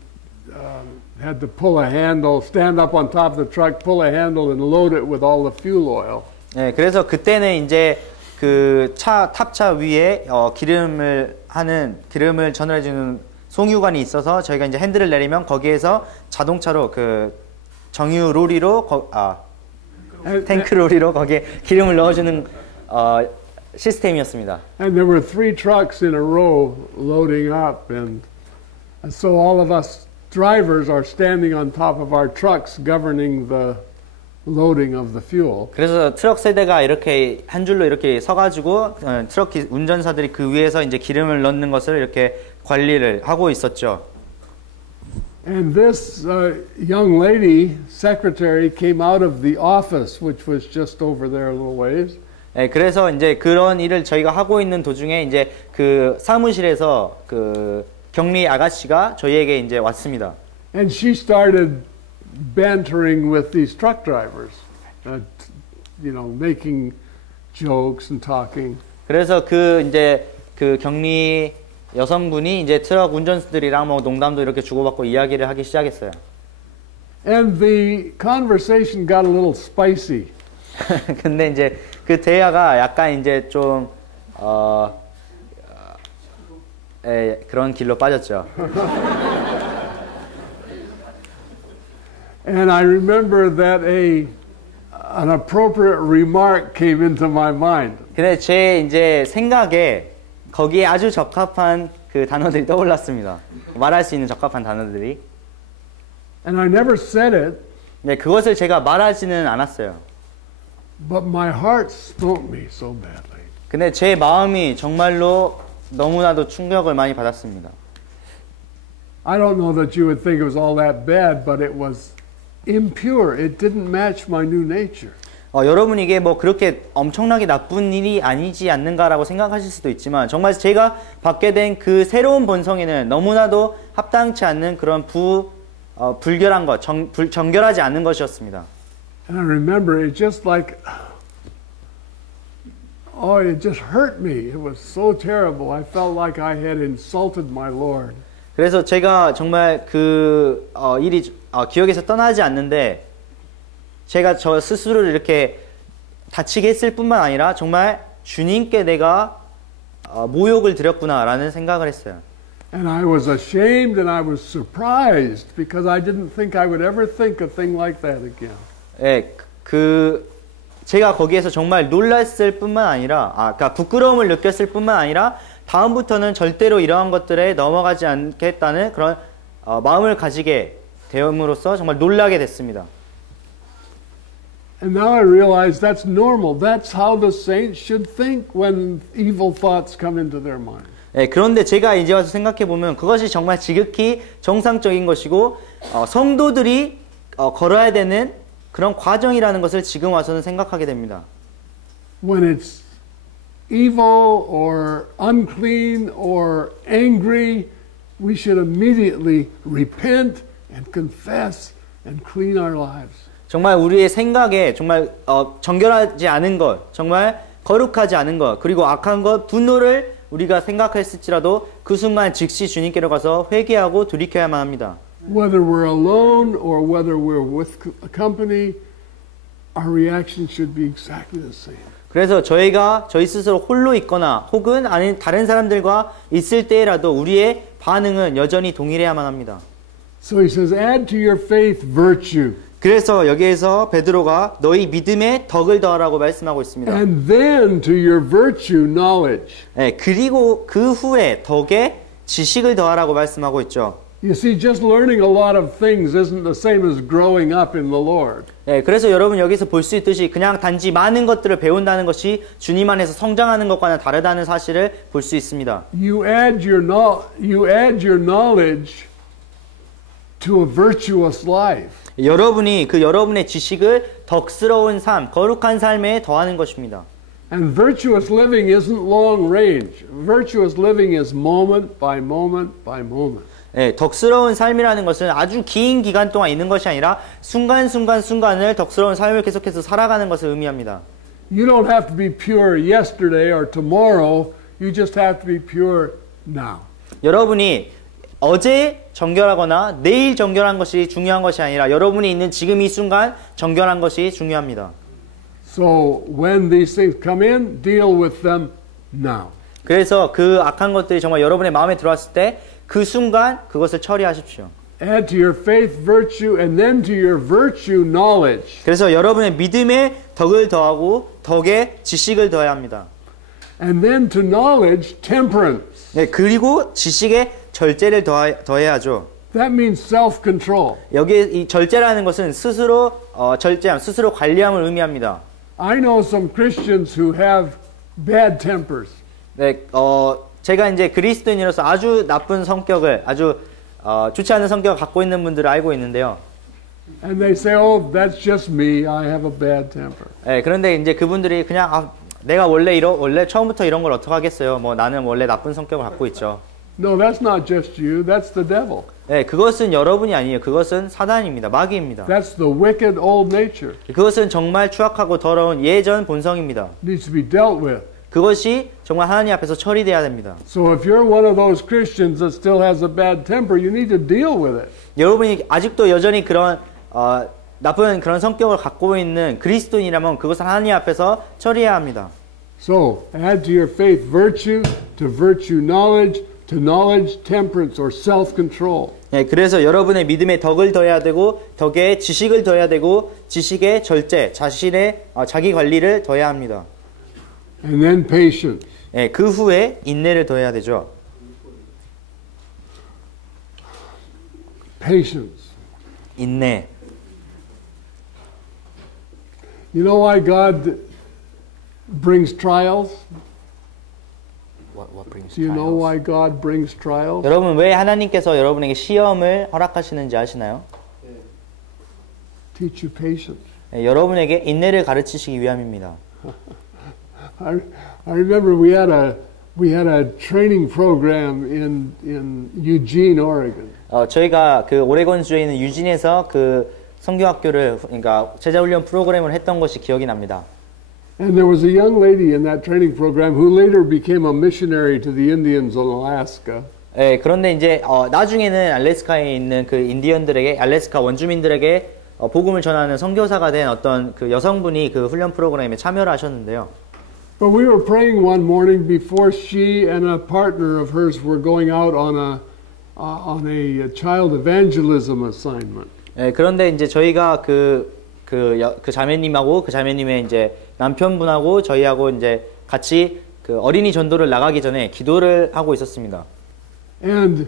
had to pull a handle, stand up on top of the truck, pull a handle, and load it with all the fuel oil. 네, 그래서 그때는 이제 그 탑차 위에 기름을 전달해주는 송유관이 있어서 저희가 이제 핸들을 내리면 거기에서 자동차로 그 정유 로리로 탱크 로리로 거기에 기름을 넣어주는 시스템이었습니다. And there were 3 trucks in a row loading up, and so all of us drivers are standing on top of our trucks governing the loading of the fuel. 그래서 트럭 세대가 이렇게 한 줄로 이렇게 서가지고 트럭 운전사들이 그 위에서 이제 기름을 넣는 것을 이렇게 관리를 하고 있었죠. And this young lady, secretary, came out of the office, which was just over there a little ways. 네, 그래서 이제 그런 일을 저희가 하고 있는 도중에 이제 그 사무실에서 그 격리 아가씨가 저희에게 이제 왔습니다. And she started bantering with these truck drivers, making jokes and talking. 그래서 이제 그 격리 여성분이 이제 트럭 운전수들이랑 뭐 농담도 이렇게 주고받고 이야기를 하기 시작했어요. And the conversation got a little spicy. 근데 이제 그 대화가 약간 이제 좀 그런 길로 빠졌죠. And I remember that an appropriate remark came into my mind. 근데 제 이제 생각에 거기에 아주 적합한 그 단어들이 떠올랐습니다. 말할 수 있는 적합한 단어들이. And I never said it. 네, 그것을 제가 말하지는 않았어요. But my heart smote me so badly. 근데 제 마음이 정말로 너무나도 충격을 많이 받았습니다. I don't know that you would think it was all that bad, but it was impure. It didn't match my new nature. 여러분 이게 뭐 그렇게 엄청나게 나쁜 일이 아니지 않는가라고 생각하실 수도 있지만 정말 제가 받게 된 그 새로운 본성에는 너무나도 합당치 않는 그런 불결한 것, 정결하지 않는 것이었습니다. And I remember it just like, it just hurt me. It was so terrible. I felt like I had insulted my Lord. 그래서 제가 정말 그 일이 기억에서 떠나지 않는데 제가 저 스스로를 이렇게 다치게 했을 뿐만 아니라 정말 주님께 내가 모욕을 드렸구나라는 생각을 했어요. And I was ashamed and I was surprised because I didn't think I would ever think a thing like that again. 예, 제가 거기에서 정말 놀랐을 뿐만 아니라, 그러니까 부끄러움을 느꼈을 뿐만 아니라 다음부터는 절대로 이러한 것들에 넘어가지 않겠다는 그런 마음을 가지게 되음으로써 정말 놀라게 됐습니다. And now I realize that's normal. That's how the saints should think when evil thoughts come into their mind. 네, 그런데 제가 이제 와서 생각해 보면 그것이 정말 지극히 정상적인 것이고 성도들이 걸어야 되는 그런 과정이라는 것을 지금 와서는 생각하게 됩니다. When it's evil or unclean or angry, we should immediately repent and confess and clean our lives. 정말 우리의 생각에 정말 정결하지 않은 것, 정말 거룩하지 않은 것, 그리고 악한 것, 분노를 우리가 생각했을지라도 그 순간 즉시 주님께로 가서 회개하고 돌이켜야만 합니다. Whether we're alone or whether we're with a company, our reaction should be exactly the same. 그래서 저희가 저희 스스로 홀로 있거나 혹은 아닌 다른 사람들과 있을 때라도 우리의 반응은 여전히 동일해야만 합니다. So he says, add to your faith virtue. 그래서 여기에서 베드로가 너희 믿음에 덕을 더하라고 말씀하고 있습니다. And then to your virtue knowledge. 네, 그리고 그 후에 덕에 지식을 더하라고 말씀하고 있죠. You see, just learning a lot of things isn't the same as growing up in the Lord. 네, 그래서 여러분 여기서 볼 수 있듯이 그냥 단지 많은 것들을 배운다는 것이 주님 안에서 성장하는 것과는 다르다는 사실을 볼 수 있습니다. You add your knowledge to a virtuous life. 여러분이 그 여러분의 지식을 덕스러운 삶, 거룩한 삶에 더하는 것입니다. And virtuous living isn't long range. Virtuous living is moment by moment by moment. 네, 덕스러운 삶이라는 것은 아주 긴 기간 동안 있는 것이 아니라 순간을 덕스러운 삶을 계속해서 살아가는 것을 의미합니다. You don't have to be pure yesterday or tomorrow. You just have to be pure now. 여러분이 어제 정결하거나 내일 정결한 것이 중요한 것이 아니라 여러분이 있는 지금 이 순간 정결한 것이 중요합니다. So when these things come in, deal with them now. 그래서 그 악한 것들이 정말 여러분의 마음에 들어왔을 때 그 순간 그것을 처리하십시오. Add to your faith virtue and then to your virtue knowledge. 그래서 여러분의 믿음에 덕을 더하고 덕에 지식을 더해야 합니다. And then to knowledge temperance. 네, 그리고 지식에 절제를 더해야죠. That means self-control. 여기 이 절제라는 것은 스스로 절제함, 스스로 관리함을 의미합니다. I know some Christians who have bad tempers. 네, 제가 이제 그리스도인으로서 아주 나쁜 성격을 아주 좋지 않은 성격을 갖고 있는 분들을 알고 있는데요. And they say, "Oh, that's just me. I have a bad temper." 네, 그런데 이제 그분들이 그냥 내가 원래 처음부터 이런 걸 어떻게 하겠어요? 뭐 나는 원래 나쁜 성격을 갖고 있죠. No, that's not just you. That's the devil. 네, 그것은 여러분이 아니에요. 그것은 사단입니다. 마귀입니다. That's the wicked old nature. 그것은 정말 추악하고 더러운 예전 본성입니다. It needs to be dealt with. 그것이 정말 하나님 앞에서 처리돼야 됩니다. So if you're one of those Christians that still has a bad temper, you need to deal with it. 여러분이 아직도 여전히 그런 나쁜 그런 성격을 갖고 있는 그리스도인이라면 그것을 하나님 앞에서 처리해야 합니다. So add to your faith virtue, to virtue knowledge, to knowledge temperance or self-control. 네, 그래서 여러분의 믿음에 덕을 더해야 되고 덕에 지식을 더해야 되고 지식에 절제, 자신의 자기 관리를 더해야 합니다. And then patience. 네, 그 후에 인내를 더해야 되죠. Patience. 인내. You know why God brings trials? What brings Do you know why God brings trials? 여러분 왜 하나님께서 여러분에게 시험을 허락하시는지 아시나요? Teach you patience. 네, 여러분에게 인내를 가르치시기 위함입니다. I remember we had a training program in Eugene, Oregon. 저희가 그 오레곤주에 있는 유진에서 그 성경학교를 그러니까 제자훈련 프로그램을 했던 것이 기억이 납니다. And there was a young lady in that training program who later became a missionary to the Indians on Alaska. 네, 그런데 이제 나중에는 알래스카에 있는 그 인디언들에게 알래스카 원주민들에게 복음을 전하는 선교사가 된 어떤 그 여성분이 그 훈련 프로그램에 참여를 하셨는데요. But we were praying one morning before she and a partner of hers were going out on a child evangelism assignment. 네, 그런데 이제 저희가 그 자매님하고 그 자매님의 이제 남편분하고 저희하고 이제 같이 그 어린이 전도를 나가기 전에 기도를 하고 있었습니다. And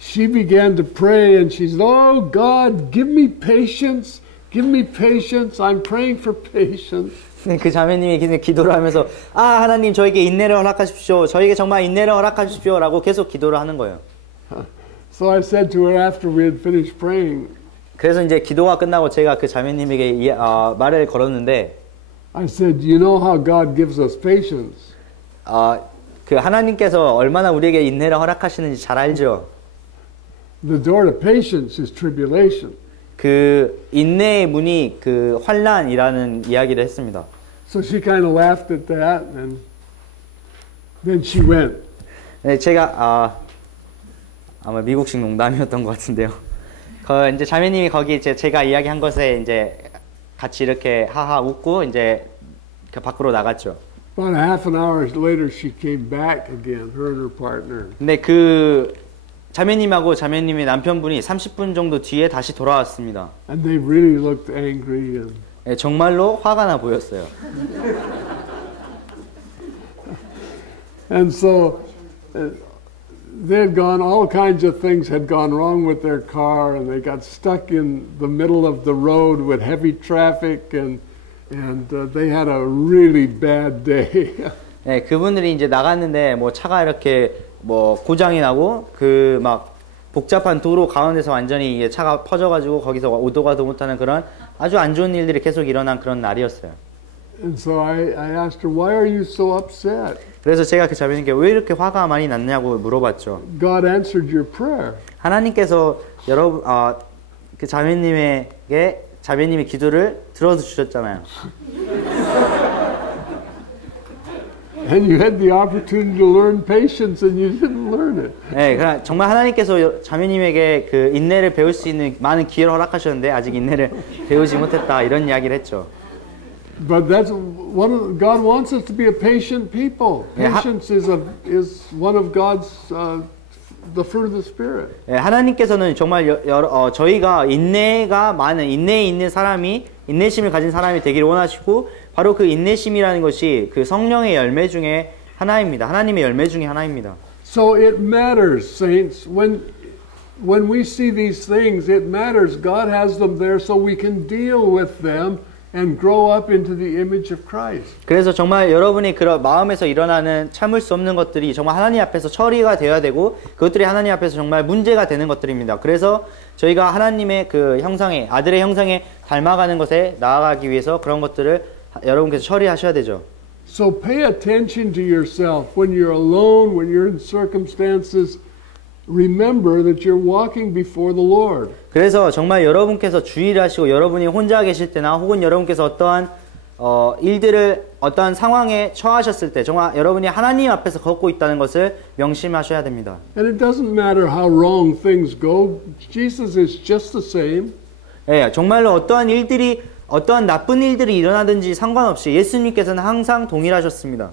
she began to pray and she said, "Oh God, give me patience. Give me patience. I'm praying for patience." 그 자매님이 기도를 하면서 하나님 저에게 인내를 허락하십시오. 저에게 정말 인내를 허락하십시오. 라고 계속 기도를 하는 거예요. So I said to her after we had finished praying, 그래서 이제 기도가 끝나고 제가 그 자매님에게 말을 걸었는데 I said, "You know how God gives us patience." 그 하나님께서 얼마나 우리에게 인내를 허락하시는지 잘 알죠. The door to patience is tribulation. 그 인내의 문이 그 환난이라는 이야기를 했습니다. So she kind of laughed at that, and then she went. 네, 제가 아마 미국식 농담이었던 것 같은데요. 이제 자매님이 거기 이제 제가 이야기한 것에 이제 같이 이렇게 하하 웃고 이제 그 밖으로 나갔죠. About a half an hour later, she came back again, her and her partner. 근데 그 자매님하고 자매님의 남편분이 30분 정도 뒤에 다시 돌아왔습니다. And they really looked angry. And 네, 정말로 화가 나 보였어요. And so they had gone, all kinds of things had gone wrong with their car, and they got stuck in the middle of the road with heavy traffic, and they had a really bad day. 네, 그분들이 이제 나갔는데 뭐 차가 이렇게 뭐 고장이 나고 그 막 복잡한 도로 가운데서 완전히 이게 차가 퍼져가지고 거기서 오도 가도 못하는 그런 아주 안 좋은 일들이 계속 일어난 그런 날이었어요. And so I asked her, why are you so upset? 그래서 제가 그 자매님께 왜 이렇게 화가 많이 났냐고 물어봤죠. God answered your prayer. 하나님께서 그 자매님의 기도를 들어주셨잖아요. And you had the opportunity to learn patience, and you didn't learn it. 네, 그러니까 정말 하나님께서 자매님에게 그 인내를 배울 수 있는 많은 기회를 허락하셨는데 아직 인내를 배우지 못했다 이런 이야기를 했죠. But that's God wants us to be a patient people. Patience is one of God's the fruit of the Spirit. 네, 하나님께서는 정말 저희가 인내에 있는 사람이 인내심을 가진 사람이 되기를 원하시고 바로 그 인내심이라는 것이 그 성령의 열매 중에 하나입니다. 하나님의 열매 중에 하나입니다. So it matters, saints. When we see these things, it matters. God has them there so we can deal with them and grow up into the image of Christ. 그래서 정말 여러분이 그런 마음에서 일어나는 참을 수 없는 것들이 정말 하나님 앞에서 처리가 되어야 되고 그것들이 하나님 앞에서 정말 문제가 되는 것들입니다. 그래서 저희가 하나님의 그 형상에 아들의 형상에 닮아가는 것에 나아가기 위해서 그런 것들을 여러분께서 처리하셔야 되죠. So pay attention to yourself when you're alone, when you're in circumstances. Remember that you're walking before the Lord. 그래서 정말 여러분께서 주의를 하시고 여러분이 혼자 계실 때나 혹은 여러분께서 어떠한 어떠한 상황에 처하셨을 때 정말 여러분이 하나님 앞에서 걷고 있다는 것을 명심하셔야 됩니다. And it doesn't matter how wrong things go. Jesus is just the same. 예, 정말로 어떠한 나쁜 일들이 일어나든지 상관없이 예수님께서는 항상 동일하셨습니다.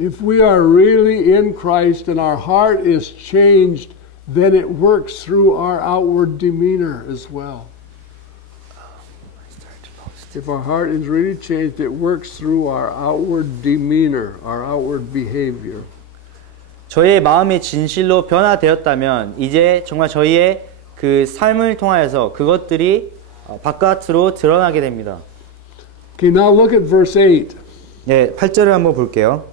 If we are really in Christ and our heart is changed, then it works through our outward demeanor as well. If our heart is really changed, it works through our outward demeanor, our outward behavior. 저의 마음이 진실로 변화되었다면 이제 정말 저희의 그 삶을 통하여서 그것들이 바깥으로 드러나게 됩니다. Okay, now look at verse 8. 네, 8절을 한번 볼게요.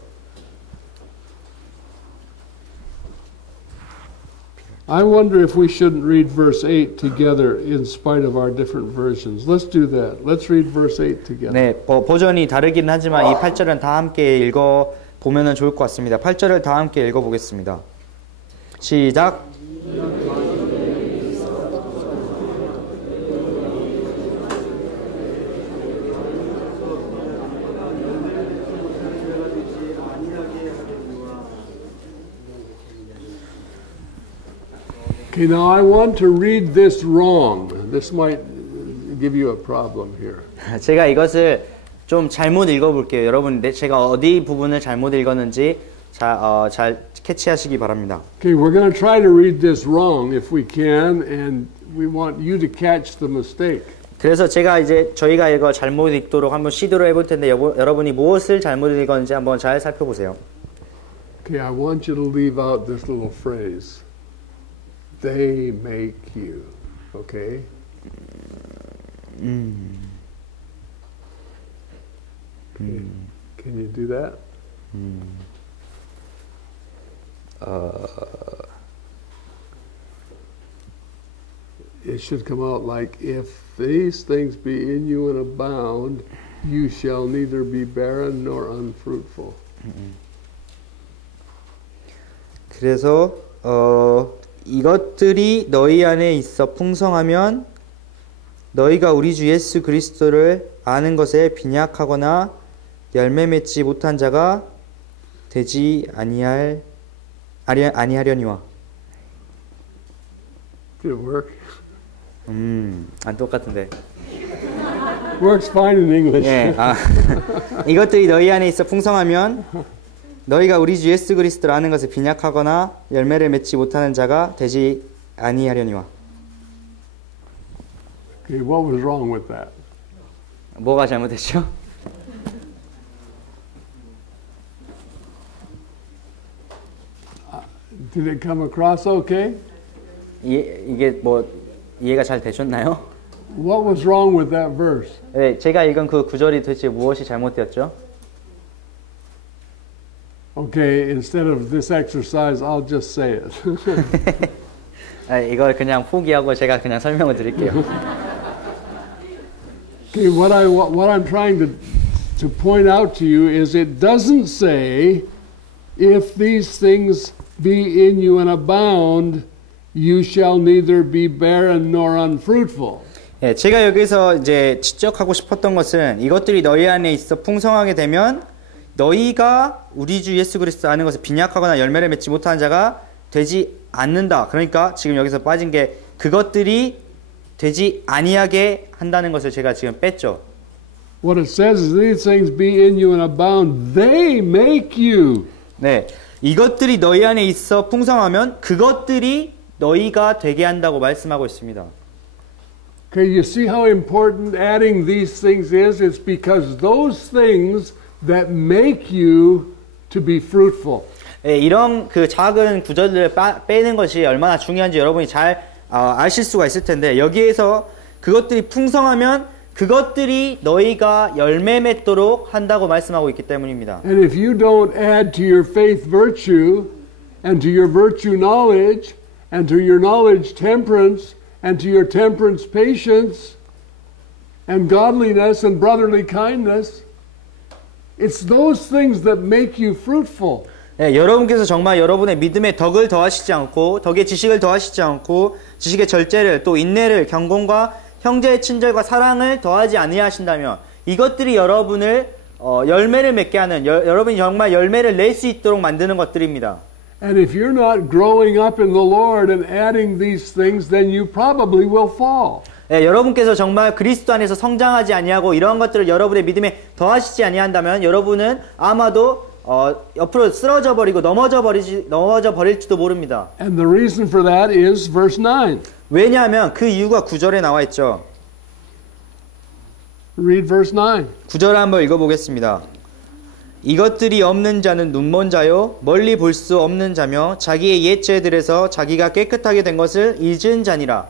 I wonder if we shouldn't read verse 8 together in spite of our different versions. Let's do that. Let's read verse 8 together. 네, 버전이 다르긴 하지만 이 8절은 다 함께 읽어 보면은 좋을 것 같습니다. 8절을 다 함께 읽어 보겠습니다. 시작. Okay, now I want to read this wrong. This might give you a problem here. 제가 이것을 좀 잘못 읽어볼게요. 여러분, 제가 어디 부분을 잘못 읽었는지 잘 캐치하시기 바랍니다. Okay, we're going to try to read this wrong if we can, and we want you to catch the mistake. 그래서 저희가 이거 잘못 읽도록 한번 시도를 해볼 텐데 여러분이 무엇을 잘못 읽었는지 한번 잘 살펴보세요. Okay, I want you to leave out this little phrase. They make you. Okay? Okay. Can you do that? It should come out like, if these things be in you and abound, you shall neither be barren nor unfruitful. 그래서 이것들이 너희 안에 있어 풍성하면 너희가 우리 주 예수 그리스도를 아는 것에 빈약하거나 열매 맺지 못한 자가 되지 아니하려니와. Did it work? 안 똑같은데. Works fine in English. 예, 이것들이 너희 안에 있어 풍성하면 너희가 우리 주 예수 그리스도를 아는 것을 빈약하거나 열매를 맺지 못하는 자가 되지 아니하려니와. Okay, what was wrong with that? 뭐가 잘못됐죠? Did it come across okay? 이게 뭐 이해가 잘 되셨나요? What was wrong with that verse? 네, 제가 읽은 그 구절이 도대체 무엇이 잘못되었죠? Okay, instead of this exercise, I'll just say it. 이걸 그냥 포기하고 제가 그냥 설명을 드릴게요. Okay, what I'm trying to point out to you is it doesn't say, if these things be in you and abound, you shall neither be barren nor unfruitful. 예, 제가 여기서 이제 지적하고 싶었던 것은 이것들이 너희 안에 있어 풍성하게 되면 너희가 우리 주 예수 그리스도 아는 것을 빈약하거나 열매를 맺지 못하는 자가 되지 않는다. 그러니까 지금 여기서 빠진 게 그것들이 되지 아니하게 한다는 것을 제가 지금 뺐죠. What it says is these things be in you and abound, they make you. 네, 이것들이 너희 안에 있어 풍성하면 그것들이 너희가 되게 한다고 말씀하고 있습니다. Okay, you see how important adding these things is? It's because those things that make you to be fruitful. 예, 이런 그 작은 구절들을 빼는 것이 얼마나 중요한지 여러분이 잘 아실 수가 있을 텐데 여기에서 그것들이 풍성하면 그것들이 너희가 열매 맺도록 한다고 말씀하고 있기 때문입니다. And if you don't add to your faith virtue, and to your virtue knowledge, and to your knowledge temperance, and to your temperance patience, and godliness and brotherly kindness, it's those things that make you fruitful. 예, 여러분께서 정말 여러분의 믿음의 덕을 더하시지 않고 덕의 지식을 더하시지 않고 지식의 절제를 또 인내를 경건과 형제의 친절과 사랑을 더하지 아니하신다면 이것들이 여러분을 열매를 맺게 하는 여러분이 정말 열매를 낼 수 있도록 만드는 것들입니다. And if you're not growing up in the Lord and adding these things, then you probably will fall. 예, 여러분께서 정말 그리스도 안에서 성장하지 아니하고 이러한 것들을 여러분의 믿음에 더하시지 아니한다면 여러분은 아마도 옆으로 쓰러져 버리고 넘어져 버릴지도 모릅니다. And the reason for that is verse 9. 왜냐하면 그 이유가 9절에 나와 있죠. Read verse 9. 9절을 한번 읽어보겠습니다. 이것들이 없는 자는 눈먼 자요 멀리 볼 수 없는 자며 자기의 옛 죄들에서 자기가 깨끗하게 된 것을 잊은 자니라.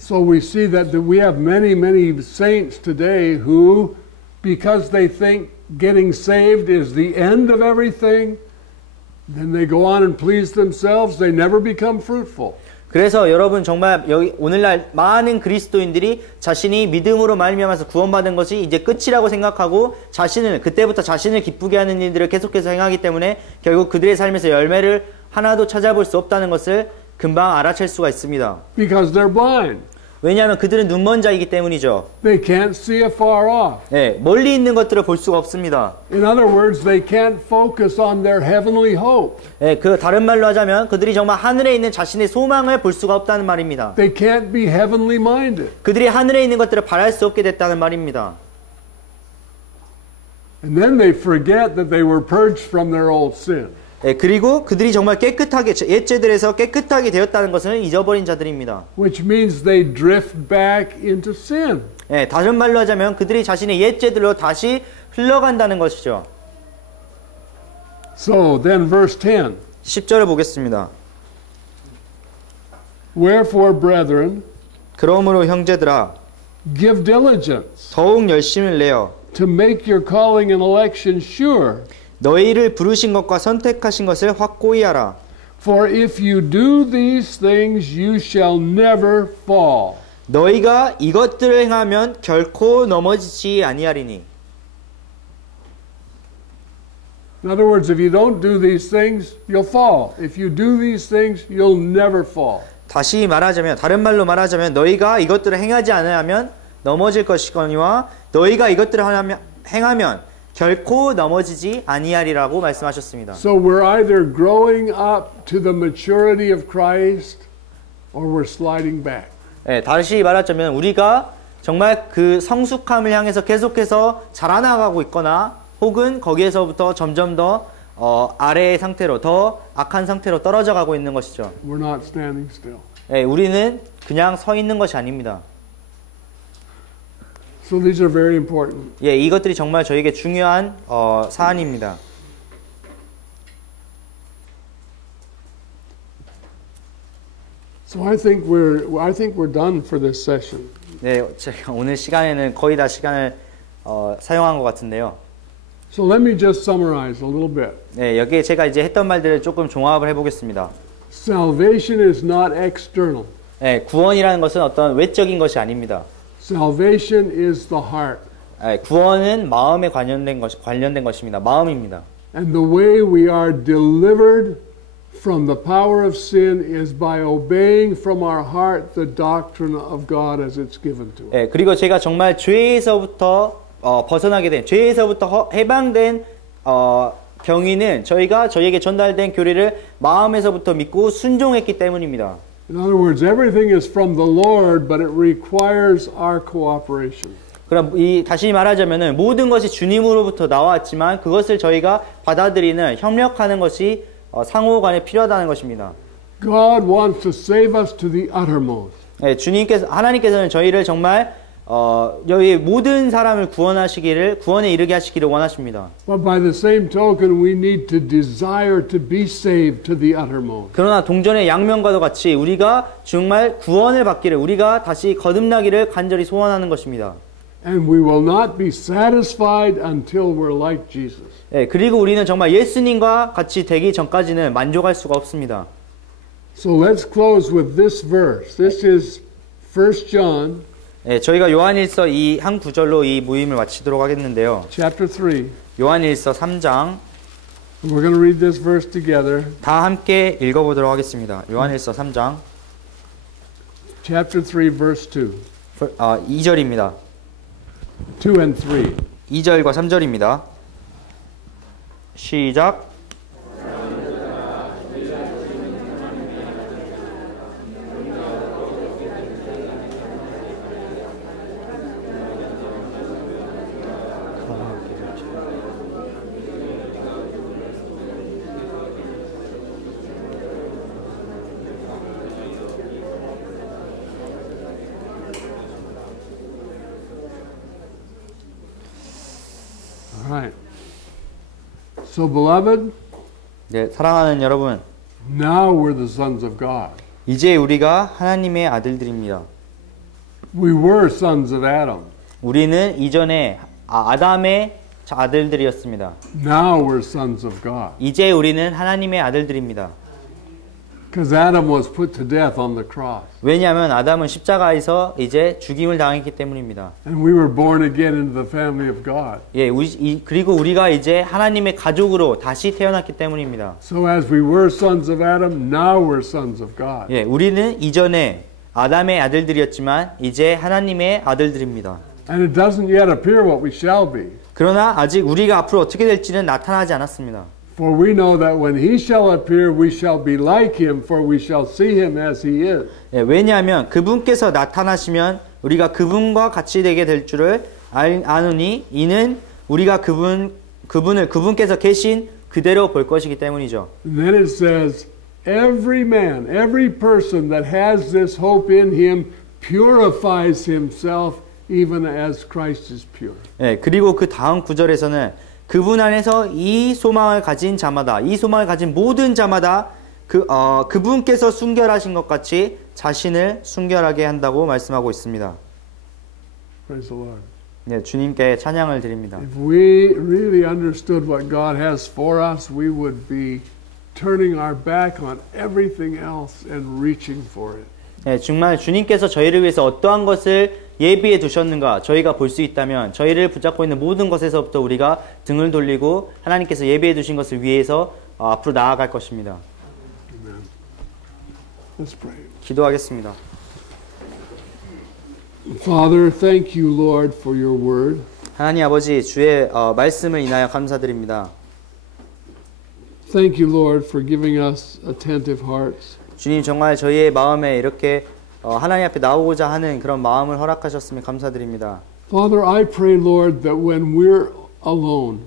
So we see that we have many saints today who, because they think getting saved is the end of everything, then they go on and please themselves, they never become fruitful. 그래서 여러분 정말 여기 오늘날 많은 그리스도인들이 자신이 믿음으로 말미암아서 구원받은 것이 이제 끝이라고 생각하고 그때부터 자신을 기쁘게 하는 일들을 계속해서 행하기 때문에 결국 그들의 삶에서 열매를 하나도 찾아볼 수 없다는 것을 금방 알아챌 수가 있습니다. Because they're blind. 왜냐하면 그들은 눈먼 자이기 때문이죠. They can't see afar off. 네, 멀리 있는 것들을 볼 수가 없습니다. In other words, they can't focus on their heavenly hope. 네, 그 다른 말로 하자면 그들이 정말 하늘에 있는 자신의 소망을 볼 수가 없다는 말입니다. They can't be heavenly minded. 그들이 하늘에 있는 것들을 바랄 수 없게 됐다는 말입니다. And then they forget that they were purged from their old sin. 네, 그리고 그들이 정말 깨끗하게 옛죄들에서 깨끗하게 되었다는 것을 잊어버린 자들입니다. Which means they drift back into sin. 네, 다른 말로 하자면 그들이 자신의 옛죄들로 다시 흘러간다는 것이죠. So then verse 10. 10절을 보겠습니다. Wherefore, brethren, 그러므로 형제들아 give diligence 더욱 열심을 내어 to make your calling and election sure. 너희를 부르신 것과 선택하신 것을 확고히 하라. For if you do these things, you shall never fall. 너희가 이것들을 행하면 결코 넘어지지 아니하리니. In other words, if you don't do these things, you'll fall. If you do these things, you'll never fall. 다른 말로 말하자면 너희가 이것들을 행하지 않으면 넘어질 것이거니와 너희가 이것들을 행하면 결코 넘어지지 아니하리라고 말씀하셨습니다. So we're either growing up to the maturity of Christ or we're sliding back. 네, 다시 말하자면 우리가 정말 그 성숙함을 향해서 계속해서 자라나가고 있거나 혹은 거기에서부터 점점 더 아래의 상태로 더 악한 상태로 떨어져 가고 있는 것이죠. We're not standing still. 네, 우리는 그냥 서 있는 것이 아닙니다. So these are very important. 예, 이것들이 정말 저에게 중요한 사안입니다. So I think we're done for this session. 네, 제가 오늘 시간에는 거의 다 시간을 사용한 것 같은데요. So let me just summarize a little bit. 네, 여기에 제가 이제 했던 말들을 조금 종합을 해보겠습니다. Salvation is not external. 네, 구원이라는 것은 어떤 외적인 것이 아닙니다. Salvation is the heart. 네, 구원은 마음에 관련된 것입니다. 마음입니다. And the way we are delivered from the power of sin is by obeying from our heart the doctrine of God as it's given to us. 네, 그리고 제가 정말 죄에서부터 벗어나게 된, 죄에서부터 해방된 경위는 저희에게 전달된 교리를 마음에서부터 믿고 순종했기 때문입니다. In other words, everything is from the Lord, but it requires our cooperation. 그럼 다시 말하자면은 모든 것이 주님으로부터 나왔지만 그것을 저희가 받아들이는 협력하는 것이 상호간에 필요하다는 것입니다. God wants to save us to the uttermost. 네, 하나님께서는 저희를 정말 여기 모든 사람을 구원에 이르게 하시기를 원하십니다. But by the same token, we need to desire to be saved to the uttermost. 그러나 동전의 양면과도 같이 우리가 정말 구원을 받기를, 우리가 다시 거듭나기를 간절히 소원하는 것입니다. And we will not be satisfied until we're like Jesus. 네, 그리고 우리는 정말 예수님과 같이 되기 전까지는 만족할 수가 없습니다. So let's close with this verse. This is 1 John. 네, 저희가 요한일서 이 한 구절로 이 모임을 마치도록 하겠는데요. Chapter 3. 요한일서 3장. We're going to read this verse together. 다 함께 읽어보도록 하겠습니다. 요한일서 3장. Chapter 3, verse 2. 2절입니다. 2 and 3. 2절과 3절입니다. 시작. All right. So, beloved, 네, 사랑하는 여러분, now we're the sons of God. 이제 우리가 하나님의 아들들입니다. We were sons of Adam. 우리는 이전에 아담의 아들들이었습니다. Now we're sons of God. 이제 우리는 하나님의 아들들입니다. Because Adam was put to death on the cross. 왜냐하면 아담은 십자가에서 이제 죽임을 당했기 때문입니다. And we were born again into the family of God. 예, 그리고 우리가 이제 하나님의 가족으로 다시 태어났기 때문입니다. So as we were sons of Adam, now we're sons of God. 예, 우리는 이전에 아담의 아들들이었지만 이제 하나님의 아들들입니다. And it doesn't yet appear what we shall be. 그러나 아직 우리가 앞으로 어떻게 될지는 나타나지 않았습니다. For we know that when he shall appear, we shall be like him, for we shall see him as he is. 예, 왜냐하면 그분께서 나타나시면 우리가 그분과 같이 되게 될 줄을 아노니 이는 우리가 그분께서 계신 그대로 볼 것이기 때문이죠. And then it says, every man, every person that has this hope in him purifies himself even as Christ is pure. 예, 그리고 그 다음 구절에서는 그분 안에서 이 소망을 가진 자마다, 이 소망을 가진 모든 자마다 그분께서 순결하신 것 같이 자신을 순결하게 한다고 말씀하고 있습니다. Praise the Lord. 네, 주님께 찬양을 드립니다. If we really understood what God has for us, we would be turning our back on everything else and reaching for it. 네, 정말 주님께서 저희를 위해서 어떠한 것을 예비해 두셨는가 저희가 볼 수 있다면 저희를 붙잡고 있는 모든 것에서부터 우리가 등을 돌리고 하나님께서 예비해 두신 것을 위해서 앞으로 나아갈 것입니다. Amen. Let's pray. 기도하겠습니다. Father, thank you, Lord, for your word. 하나님 아버지, 주의 말씀을 인하여 감사드립니다. Thank you, Lord, for giving us attentive hearts. 주님, 정말 저희의 마음에 이렇게 하나님 앞에 나오고자 하는 그런 마음을 허락하셨음에 감사드립니다. Father, I pray, Lord, that when we're alone,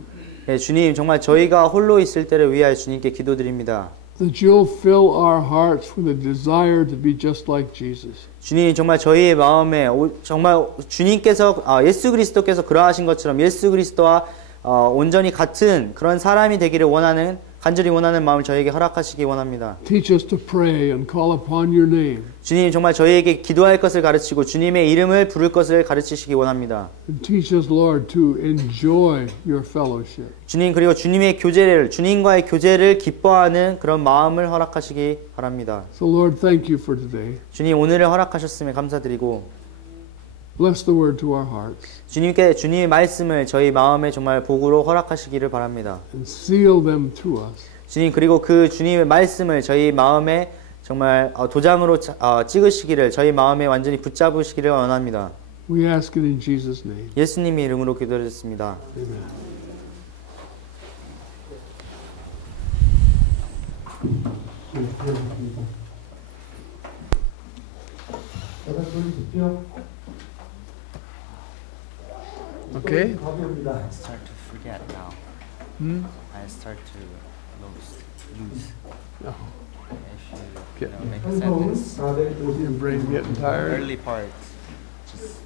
네, 주님, 정말 저희가 홀로 있을 때를 위하여 주님께 기도드립니다. that you'll fill our hearts with a desire to be just like Jesus. 주님, 정말 저희의 마음에 정말 주님께서 예수 그리스도께서 그러하신 것처럼 예수 그리스도와 온전히 같은 그런 사람이 되기를 원하는 간절히 원하는 마음을 저에게 허락하시기 원합니다. Teach us to pray and call upon your name. 주님, 정말 저희에게 기도할 것을 가르치고 주님의 이름을 부를 것을 가르치시기 원합니다. And teach us, Lord, to enjoy your fellowship. 주님, 그리고 주님과의 교제를 기뻐하는 그런 마음을 허락하시기 바랍니다. So, Lord, thank you for today. 주님, 오늘을 허락하셨음에 감사드리고 Bless the word to our hearts 주님의 말씀을 저희 마음에 정말 복으로 허락하시기를 바랍니다. and seal them to us. 주님, 그리고 그 주님의 말씀을 저희 마음에 정말 도장으로 찍으시기를 저희 마음에 완전히 붙잡으시기를 원합니다. We ask it in Jesus' name. 예수님의 이름으로 기도드렸습니다. Amen. Okay. I start to forget now. I start to lose. Oh. If you make a sentence, Your brain getting tired. early part, just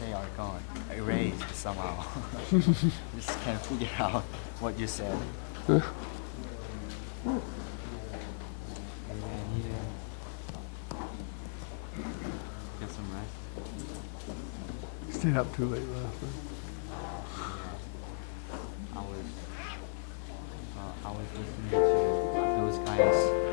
they are gone, erased somehow. Just can't figure out what you said. Huh? Maybe I need to get some rest. Stayed up too late last night. I was listening to those guys